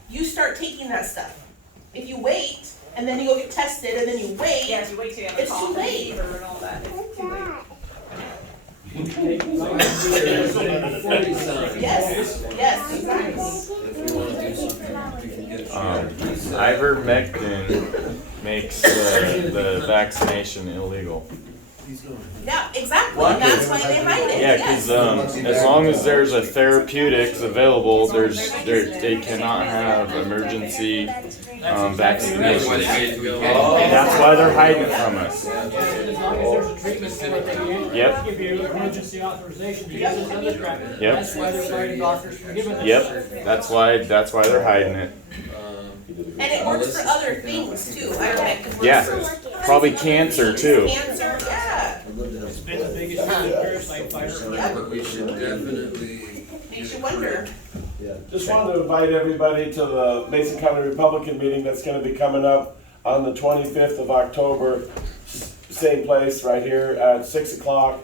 you start taking that stuff. If you wait and then you go get tested and then you wait, Yeah, if you wait till you have a it's cough too and late. fever and all that, it's too late. Yes, yes, exactly. If we wanna do something, we can get. Ivermectin makes the vaccination illegal. Yeah, exactly. What? That's why they hide it. Yeah, Yes. because as long as there's a therapeutics available, they cannot have emergency vaccinations. That's why they're hiding it from us. As long as there's a treatment for it, they Yep. give you emergency authorization to use this other crap. Yep. That's why they're fighting doctors for giving it. Yep, that's why they're hiding it. And it works for other things too. Ivermectin works Yeah, for probably cancer too. cancer, yeah. It's been the biggest parasite fighter. Yep. But we should definitely. Makes you wonder. Just wanted to invite everybody to the Mason County Republican meeting that's gonna be coming up on the 25th of October. Same place, right here at 6 o'clock.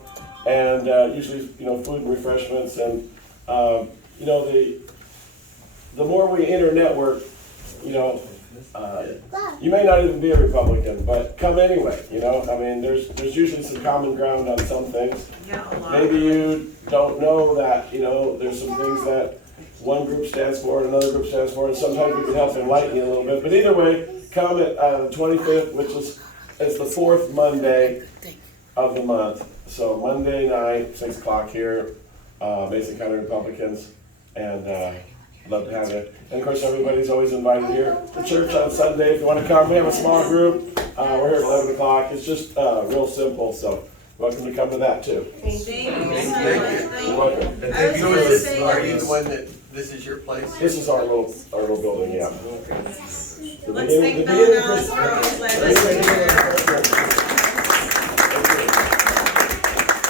And usually, food and refreshments and, the more we inter-network, you may not even be a Republican, but come anyway, I mean, there's usually some common ground on some things. Yeah, a lot. Maybe you don't know that, there's some things that one group stands for and another group stands for, and sometimes we can help enlighten you a little bit. But either way, come at the 25th, which is the fourth Monday of the month. So Monday night, 6 o'clock here, Mason County Republicans, and love to have it. And of course, everybody's always invited here to church on Sunday. If you want to come, we have a small group. We're here at 11 o'clock. It's just real simple, so welcome to come to that too. Thank you so much. You're welcome. And I was so gonna is this, say- are you the one this is your place? This is our little building, yeah. Let's thank Bill Nellis for his legislation.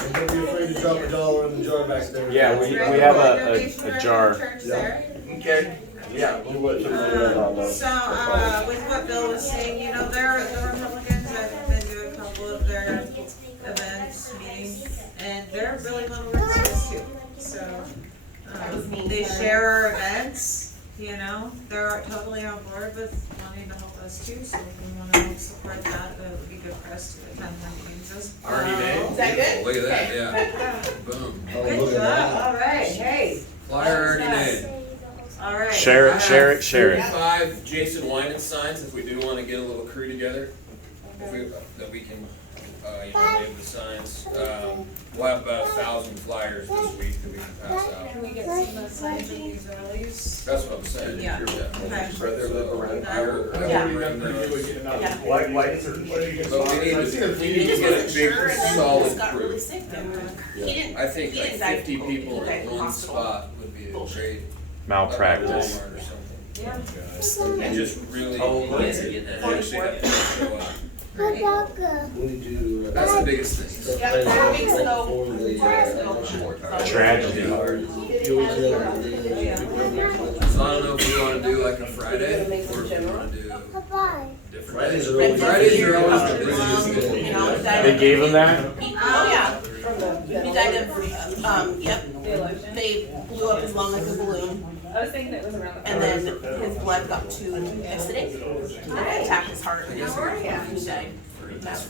And don't be afraid to drop $1 in the jar back there. Yeah, we have a jar. Church there. Okay, yeah. We went to the So, with what Bill was saying, the Republicans have been doing a couple of their events, meetings, and they're really want to work with us too. So, they share our events, they're totally on board with wanting to help us too, so if we want to help support that, it would be good for us to attend their meetings as well. Already made? Is that good? Look at that, Okay. yeah. Boom. Oh, Good look at job, that. all right, hey, Flyer already made. all right. Share it, share it, share it. 35 Jason Wyman signs if we do want to get a little crew together. That we can, wave the signs. We'll have about 1,000 flyers this week that we can pass out. Can we get some of the signs of these earlies? That's what I'm saying. Yeah. Okay. Brother live around here. Yeah. Why is there? But we need He to just get a wasn't sure, big and then he solid just got really crew. sick. He didn't. I think he like didn't die 50 from people COVID. He died in from one hospital. spot would be a great. Malpractice. Walmart or something. And just really. Oh, and actually have people show up. We need to. That's the biggest thing. Yeah, 4 weeks ago. For the, 4 weeks ago. Tragedy. You always have the- So I don't know if we want to do like a Friday or if we want to do different Fridays days. are always. Fridays are always the busiest. You know, he died They of- gave him that? Oh, yeah. He died of, yep. The election. They blew up his lung like a balloon, I was thinking it was around the. and then his blood got too acidic, and it attacked his heart. Yeah, he died. That's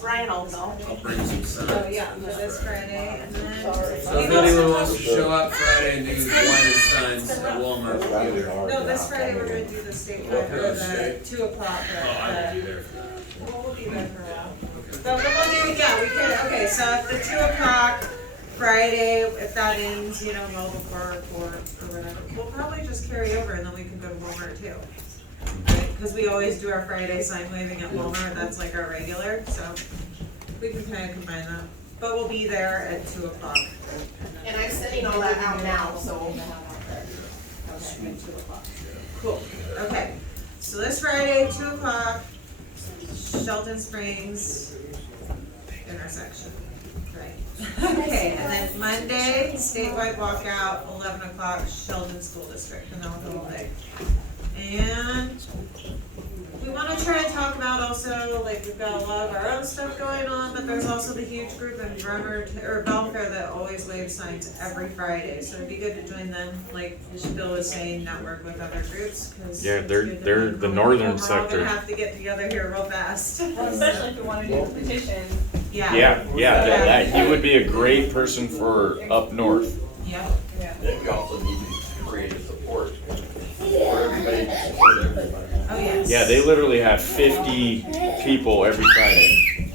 Brian also. I'll bring some signs. Oh, yeah, for this Friday, and then. So if anyone wants to show up Friday and do wine and signs at Walmart, we'll be there. No, this Friday we're gonna do the state one, or the 2 o'clock, Oh, I'll be there. we'll be there for a while. But we'll do, yeah, we could, okay, so if the 2 o'clock Friday, if that ends, well before 4 or whatever, we'll probably just carry over and then we can go to Walmart too. Right? Cause we always do our Friday sign waving at Walmart, that's like our regular, so we can kinda combine that. But we'll be there at 2 o'clock. And I'm sending all that out now, so. Okay, at 2 o'clock. Cool, okay, so this Friday, 2 o'clock, Shelton Springs intersection, right? Okay, and then Monday, statewide walkout, 11 o'clock, Sheldon School District, and then we'll go all day. And we wanna try and talk about also, like, we've got a lot of our own stuff going on, but there's also the huge group in Bremer, or Belfair, that always waves signs every Friday, so it'd be good to join them, like Bill was saying, network with other groups, cause. Yeah, it's they're good to they're know the how northern we're all sector. gonna have to get together here real fast. Well, especially if you wanna do a petition. Yeah, he would be a great person for up north. Yeah. Then you also need to create a support for everybody, to support everybody. Oh, yes. Yeah, they literally have 50 people every Friday,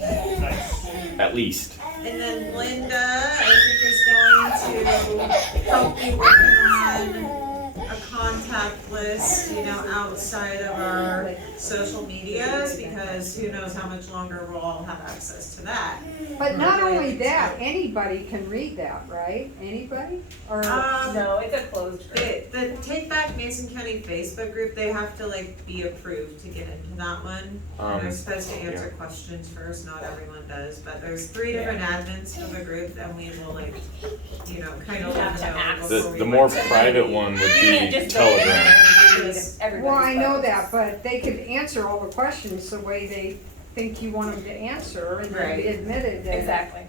at least. And then Linda, I think, is going to help you working on a contact list, you know, outside of our social medias, because who knows how much longer we'll all have access to that. But not only that, anybody can read that, right? Anybody? Or No, it's a closed group. The Take Back Mason County Facebook group, they have to like be approved to get into that one. And they're supposed to answer questions first, not everyone does, but there's 3 different admins for the group, and we will like, you know, kind of let them know before we The more went to private one would be Telegram. well, I know that, but they could answer all the questions the way they think you want them to answer, and then be admitted. And, Exactly.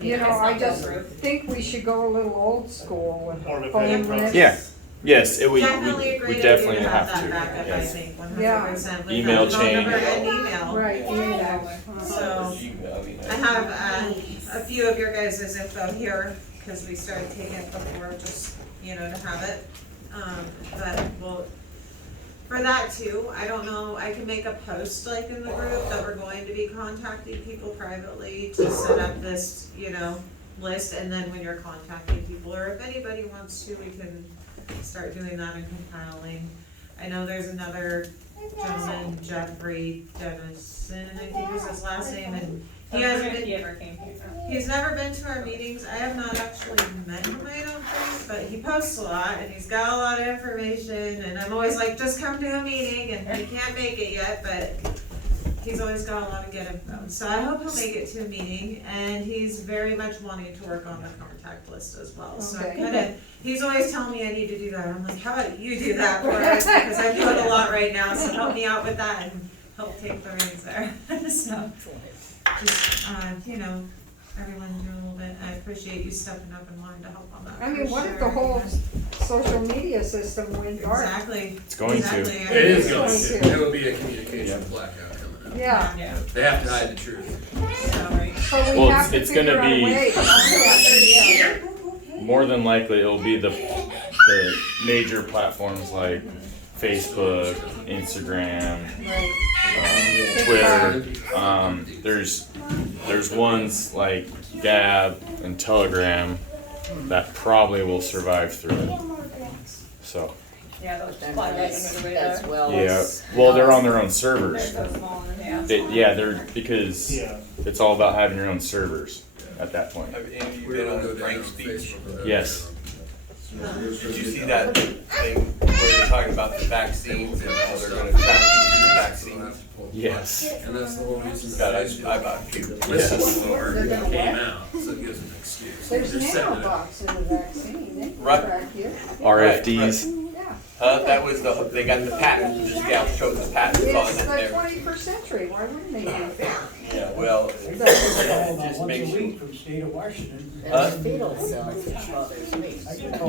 You know, It's not I just foolproof. think we should go a little old school with More of a phone vetting lists. Yeah. Yes, we Definitely a great definitely idea to have that to. backup, I Yes. think, 100%. with Email the phone chain. number and email. Right, email. So, I have a few of your guys' info here, because we started taking it before, just, you know, to have it. But we'll, for that too, I don't know, I can make a post like in the group that we're going to be contacting people privately to set up this, you know, list, and then when you're contacting people, or if anybody wants to, we can start doing that and compiling. I know there's another gentleman, Jeffrey Dennison, I think was his last name, and he hasn't been, He ever came here. he's never been to our meetings. I have not actually met him, I don't think, but he posts a lot and he's got a lot of information, and I'm always like, just come to a meeting, and he can't make it yet, but he's always got a lot of good info. So I hope he'll make it to a meeting, and he's very much wanting to work on the contact list as well. So I'm Okay. he's always telling me I need to do that. I'm like, how about you do that for us? Because I'm doing a lot right now, so help me out with that and help take the reins there. So, just, you know, everyone doing a little bit. I appreciate you stepping up and wanting to help on that. I mean, for what if sure. the whole social media system went dark? Exactly. It's going to. Exactly. It is going going to. to, it will be a communication blackout coming up. Yeah. Yeah. They have to hide the truth. So we Well, have to it's gonna figure out a be- way. to More than likely, it'll be the major platforms like Facebook, Instagram, Twitter. There's ones like Gab and Telegram that probably will survive through it. So Yeah, those fly right under the radar. yeah, well they're on their own They're servers. so small and They're because it's all about having your own servers at that point. Have any of you been on Frank's speech? Yes. Did you see that thing where they're talking about the vaccines and how they're gonna track you through the vaccines? Yes. And that's the whole reason. God, I bought a few. This came out, so it gives them an excuse. There's They're setting it up. nanobots in the vaccine, they can Right. track you. RFDs. That was they got the patent, this gal showed the patent on It's it the there. 21st century, why wouldn't they do that? Yeah, well, Call it about just once makes a you. week from state of Washington. Huh? I get calls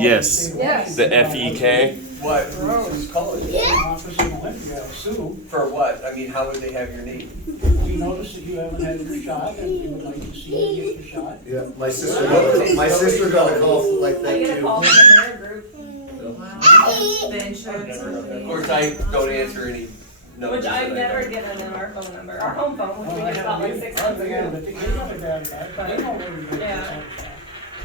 Yes. from Yes. The FEK. What, who's calling? the office in Olympia, Sue, For what? I mean, how would they have your name? we noticed that you haven't had your shot and we would like to see you get your shot. Yeah, my sister got a call like I that get a too. call from their group, The insurance company. Of course, I don't answer any numbers. which I've that I never don't. given them our phone number, our home phone, which Well, we I just got like haven't 6 either. months ago. But they know the bad about it. They know where you're gonna Yeah. get shot.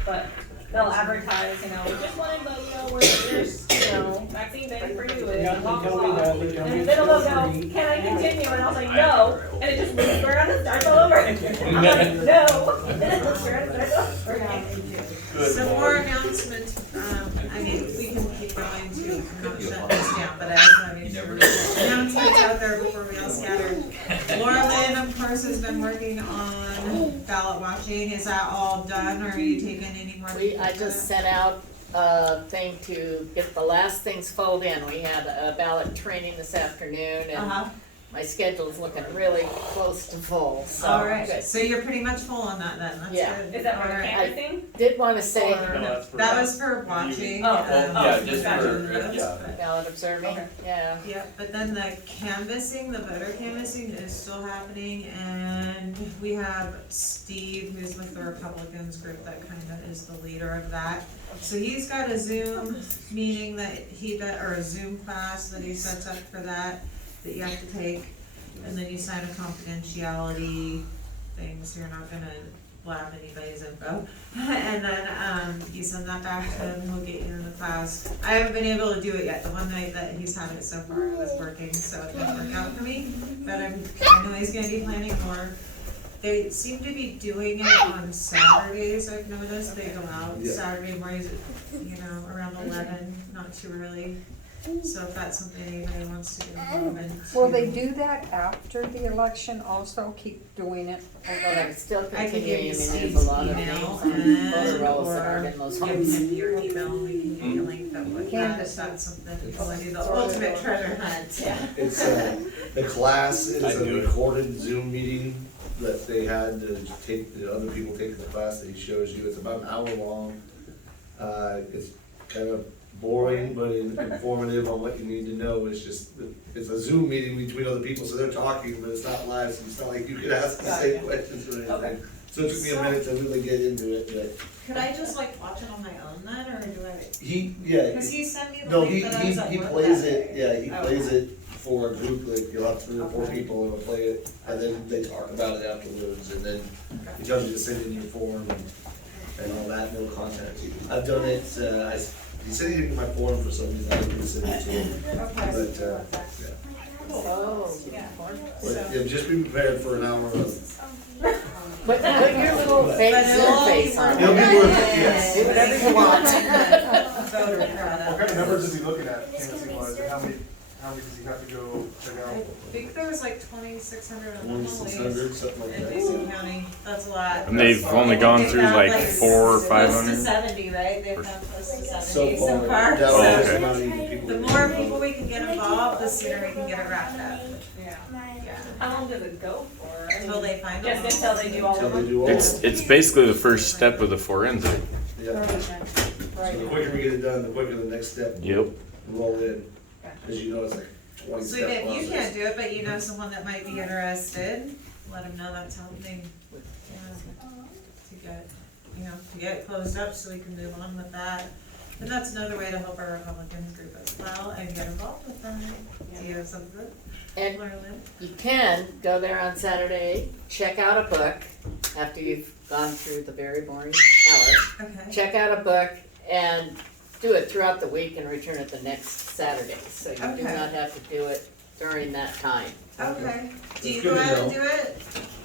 But they'll advertise, you know, just wanted to let you know here's, you know, vaccine bank for you, Yeah, and blah, they blah, tell me blah. that, they tell me And it's then they'll still go, free. can I continue? And I was like, no, and it just moves around and starts all over. I'm like, no, and it looks around and starts all over. Good Some more Lord. announcements, I mean, we can keep going to, not shut this down, but I just want to make sure. Announcements out there before we all scatter. Laura Lynn, of course, has been working on ballot watching. Is that all done, or are you taking any more? I just sent out thing to get the last things filled in. We had a ballot training this afternoon, and my schedule's looking really close to full, so. Alright, so you're pretty much full on that then, that's Yeah. good. Is that for Alright. canvassing? Did wanna say, That was for watching. Oh, yeah, just for, yeah. ballot observing, Okay. yeah. Yeah, but then the canvassing, the voter canvassing is still happening, and we have Steve, who's with the Republicans group, that kinda is the leader of that. So he's got a Zoom meeting that or a Zoom class that he sets up for that you have to take, and then you sign a confidentiality thing, so you're not gonna blab anybody's info. And then, you send that back to him, he'll get you in the class. I haven't been able to do it yet, the one night that he's had it so far, it was working, so it didn't work out for me, but I know he's gonna be planning more. They seem to be doing it on Saturdays, I've noticed, they go out Yeah. Saturday mornings, around 11, not too early. So if that's something anybody wants to do, Will they do that after the election also, keep doing it? Well, they're still I could give continuing, you I mean, there's Steve's a lot of email names on voter rolls that or aren't in those give homes. him your email, and we can give you a link that would, Canvas. that's something, you wanna do the ultimate treasure hunt, yeah. It's, the class is I a do it. recorded Zoom meeting that they had to take, the other people taking the class that he shows you. It's about an hour long. It's kind of boring, but informative on what you need to know. It's just, it's a Zoom meeting between other people, so they're talking, but it's not live, so it's not like you could ask the same questions or anything. So it took me a minute to really get into it, but Could I just like watch it on my own then, or do I? yeah. Cause he sent me the No, link, but I was at he work plays that it, day. yeah, he Oh, plays okay. it for a group, like you'll have 3 or 4 people who will play it, and then they talk about it afterwards, and then he tells you to send in your form and all that, and they'll contact you. I've done it, he said he didn't get my form for some reason, I didn't send it to him, but, yeah. Oh, But, yeah, just be prepared for an hour of. Put your little fake Zoom face on. It'll be worth it, yes. Do whatever you want. Voter What product. kind of numbers is he looking at, canvassing wise, and how many does he have to go check I out? think there was like 2,600 of them at least 2,600, something like in that. Mason County, that's a lot. And they've only gone They've through found, like 400 or Close to 500. 70, right? They've found close to So 70 so far. that Oh, was okay. not even people. The more people we can get involved, the sooner we can get it wrapped up. Yeah. Yeah. How long does it go for? Until they find them. Just until they do all Until of they them? do all. It's basically the first step of the forensic. Yeah. So the quicker we get it done, the quicker the next step Yep. will roll in, cause you know it's like 20 So step if you process. can't do it, but you know someone that might be interested, let them know that's helping. To get, to get it closed up so we can move on with that. And that's another way to help our Republicans group as well and get involved with them. Do you have something? And Learn it? you can go there on Saturday, check out a book after you've gone through the very boring hour. Okay. Check out a book and do it throughout the week and return it the next Saturday. So you do Okay. not have to do it during that time. Okay. Do you That's good go to out and know. do it?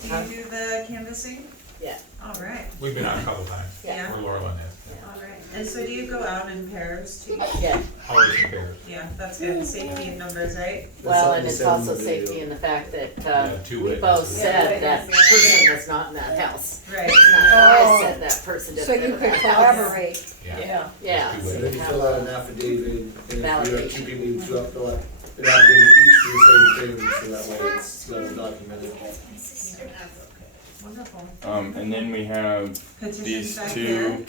Do Huh? you do the canvassing? Yeah. All right. We've been out a couple times. Yeah. Where Laurel and has. All right. And so do you go out in pairs too? Yeah. Always compares. Yeah, that's good. Safety in numbers, right? Well, something and to it's send them also the safety video. in the fact that, Yeah, 2 we both witnesses. said that person was not in that house. Right. It's not, I Oh. said that person didn't So live you in could that house. collaborate. Yeah. Yeah. There's And two then witnesses. you fill out an affidavit, and if you have 2 Validation. people, you fill out an affidavit each for the same thing, so that way it's well documented. Wonderful. And then we have Petitions these back 2.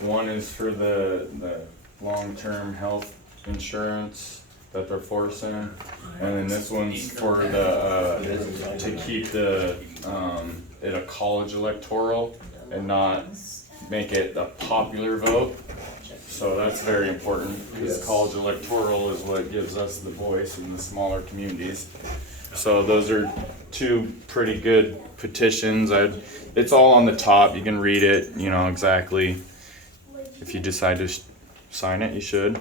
One is for the long-term health insurance that they're forcing, and then this one's for the to keep the it a college electoral and not make it a popular vote. So that's very important because Yes. college electoral is what gives us the voice in the smaller communities. So those are 2 pretty good petitions. It's all on the top. You can read it, exactly. If you decide to sign it, you should.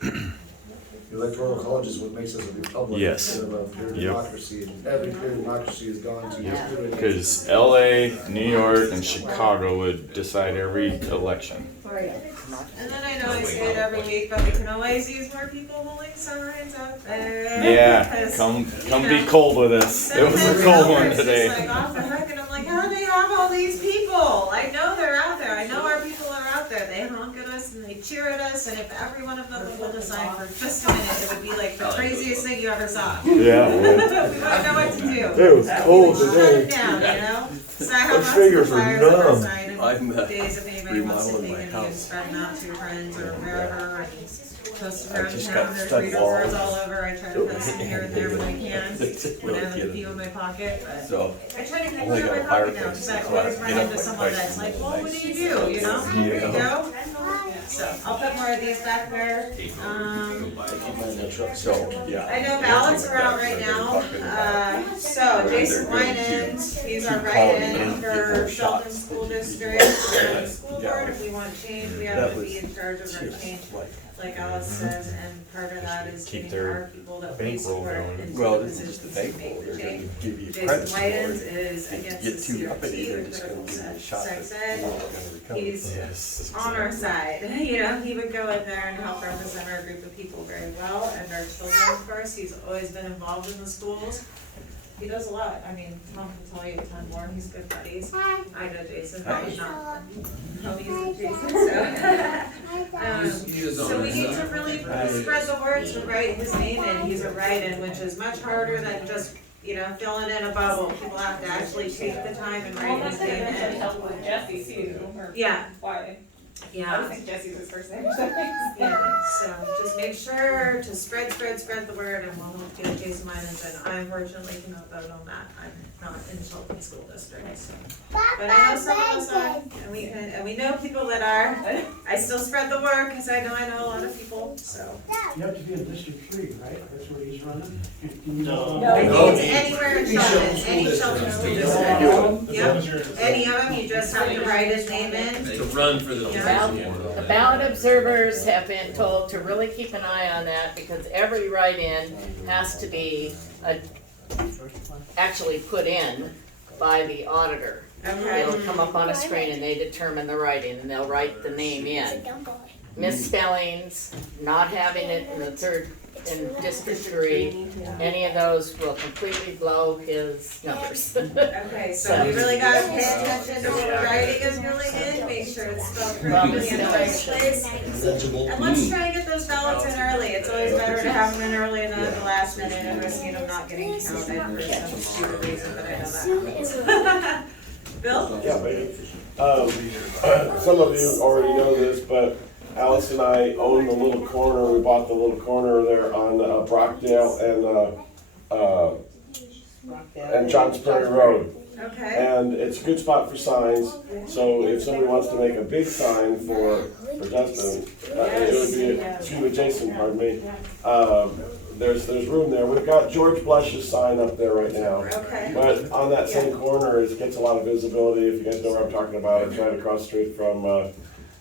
The electoral college is what makes us a republic Yes. instead of a pure Yep. democracy, and every pure democracy has gone to Yeah. Because LA, New York, and Chicago would decide every election. And then I know I say it every week, but we can always use more people holding signs out there. Yeah, because, come you be know, cold with us. It was a sometimes cold one Albert's today. just like off the hook, and I'm like, how do they have all these people? I know they're out there. I know our people are out there. They honk at could cheer at us, and if every one of them would hold a sign for just a minute, it would be like the craziest thing you ever saw. Yeah, We wouldn't know what to do. It was cold We would shut it today. down, you know? So I have My lots of fingers are flyers on our numb. side, and I'm, days if anybody wants to remodeling take my it, you can house. spread them out to your friends or wherever, and post around just town, got there's stud reader walls. boards all over, I try to post them here and there when I can, when I have a few in my pocket, but. So, I try to keep only them in got my a pocket now, fireplace, cause I so I always get run up into like someone twice that's a like, day. well, what do you do, you know? There you go. So, I'll put more of these back there, so, yeah. I know ballots are out right now, so Jason Winans, he's our write-in for Shelton School District, school board, if we want change, we have to be in charge of our change, like Alice says, and part of that is Keep getting their our people that we bankroll support going. into Well, the this is just the positions to bankroll, make the they're gonna change. give you Jason credits for Winans it. is If you against get the too uppity, CRT, they're the just gonna critical give you a shot sex that's ed. not gonna recover. He's Yes. on our side, you know, he would go in there and help represent our group of people very well, and our children, of course, he's always been involved in the schools. He does a lot, I mean, Tom can tell you a ton more, he's good buddies. I know Jason, but he's not homies with Jason, so. He is on So we his need to side. really spread the word to write his name in, he's a write-in, which is much harder than just, you know, filling in a bubble. People have to actually take the time and Well, write that's his like name eventually in. help with Jesse too, or Yeah. why? I Yeah. think Jesse's his first name or something. Yeah, so just make sure to spread the word, and we'll help get Jason Minans, and I unfortunately cannot vote on that, I'm not in Shelton School District, so. But I know some of us are, and we know people that are, I still spread the word, cause I know a lot of people, so. You have to be in District 3, right? That's where he's running? Can you- No. I No. think it's anywhere in Shelton, any Shelton School District. Yep, any of them, you just have to write his name in. To run for the position. The ballot observers have been told to really keep an eye on that because every write-in has to be actually put in by the auditor. Okay. It'll come up on a screen and they determine the write-in and they'll write the name in. Misspellings, not having it in the in District 3, any of those will completely blow his numbers. Okay, so we really gotta pay attention to what we're writing is really in, make sure it's spelled correctly in the right place. And let's try and get those ballots in early, it's always better to have them in early than at the last minute and risking them not getting counted for some stupid reason, but I know that happens. Bill? Yeah, baby. Some of you already know this, but Alice and I own the little corner, we bought the little corner there on Brockdale and Johns Prairie Road. Okay. And it's a good spot for signs, so if somebody wants to make a big sign for Dustin, it would be, excuse me, Jason, pardon me. There's room there. We've got George Blush's sign up there right now. Okay. But on that same corner, it gets a lot of visibility, if you guys know where I'm talking about, it's right across the street from,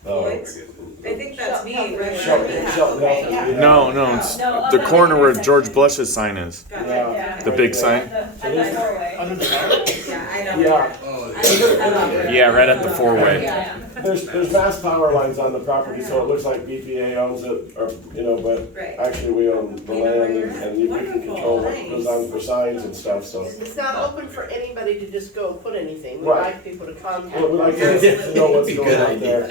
Lloyd's? I think that's me, right? Shelton Health. No, it's the corner where George Blush's sign is. Yeah. The big sign. Yeah, I know. Yeah. Yeah, right at the four-way. There's mass power lines on the property, so it looks like BPA owns it, or, you know, but Right. actually we own the land and we can control what goes on for signs and stuff, so. It's not open for anybody to just go put anything. We Right. like people to contact. Well, we like to know what's going on there.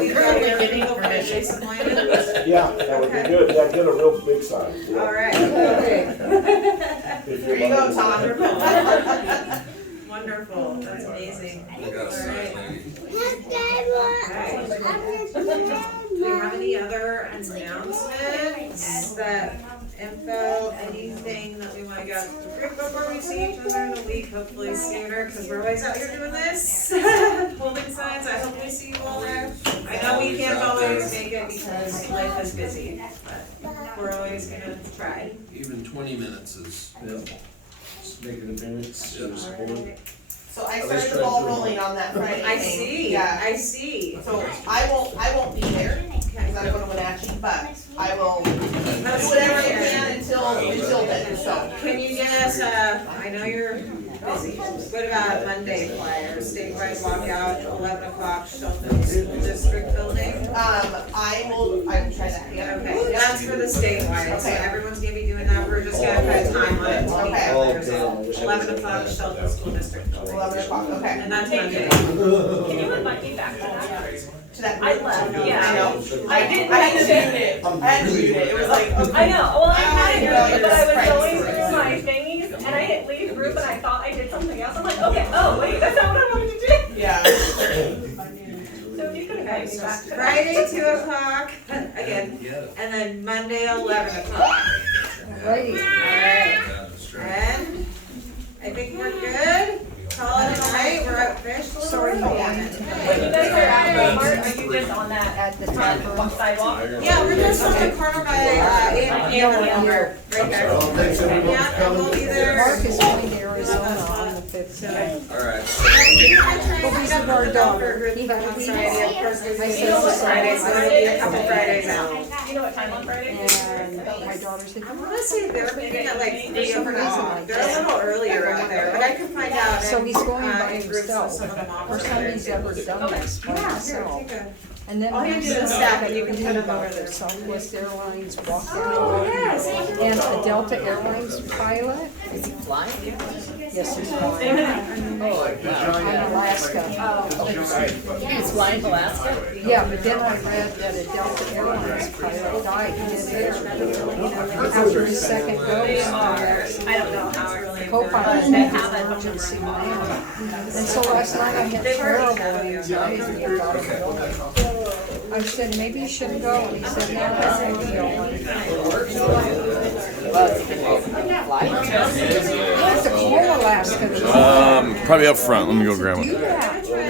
We've got everything over at Jason Winans. Yeah, that would be good, yeah, get a real big sign. you know. All right, okay. If There you're you go, lucky. Tom. Wonderful, that's amazing. We got a sign lady. Do we have any other announcements, that info, anything that we wanna get out to the group before we see each other in a week, hopefully sooner, cause we're always out here doing this, holding signs, I hope we see you all there. I know we can't always make it because life is busy, but we're always gonna try. Even 20 minutes is. Just make an appearance, to support. So I At least started the try ball to do it. rolling on that Friday I thing. see, Yeah. I see. So I won't be there, cause I'm gonna Wenatchee, but I will whatever you can until then, so. Can you get us, I know you're busy, what about Monday flyers, statewide walkout, 11 o'clock, Shelton School District building? I can try that, yeah. Okay, that's for the statewide, so Okay. everyone's gonna be doing that, we're just gonna put a time on it. Okay. 11 o'clock, Shelton School District building. 11 o'clock, okay. And that's Monday. Can you invite me back to that? To that. I left, yeah. I know. I didn't. I had to mute it. I had to mute it. It was like, okay. I know, well, I had it, know, but I was it's going crazy. through my thingies, and I hit leave group, and I thought I did something else, I'm like, okay, oh, wait, that's not what I wanted to do. Yeah. So if you could invite me back to that. Friday, 2 o'clock, again, and then Monday, 11 o'clock. Righty. Alright, and I think we're good. Call it a night, we're officially. Sorry, recording. When you guys are at Walmart, are you just on that, At the sidewalk? Yeah, we're just on the corner by, A&M right there. Well, thanks everyone for Yeah, and we'll coming. be there. Mark is going to Arizona on the 15th. Alright. We'll be with our daughter. He had a On week. Friday, of course, there's I a said Friday, so there'll be a couple Fridays out. Do you know what time on Friday? And my daughter said, I wanna say they're meeting at like 3 some or reason not. like They're a that. little earlier out there, but I can find out. So and, he's going by in groups with himself. some of the moms First over time there, he's too. ever done this by Yeah, here, himself. take a. And then All you have to do is step and you can put them over there. Southwest Airlines walked Oh, out. yes. And a Delta Airlines pilot, Is he flying? yes, he's flying. On Alaska. He's flying to Alaska? Yeah, but then I read that a Delta Airlines pilot died midair. After his second go, I don't know how it really. co-pilot They had have an it. emergency land. And so last night I had terrible anxiety about it. I said, maybe you shouldn't go, and he said, no, I won't go. Well, he can fly. You have to call Alaska. Probably up front. Let me go grab one. Do that.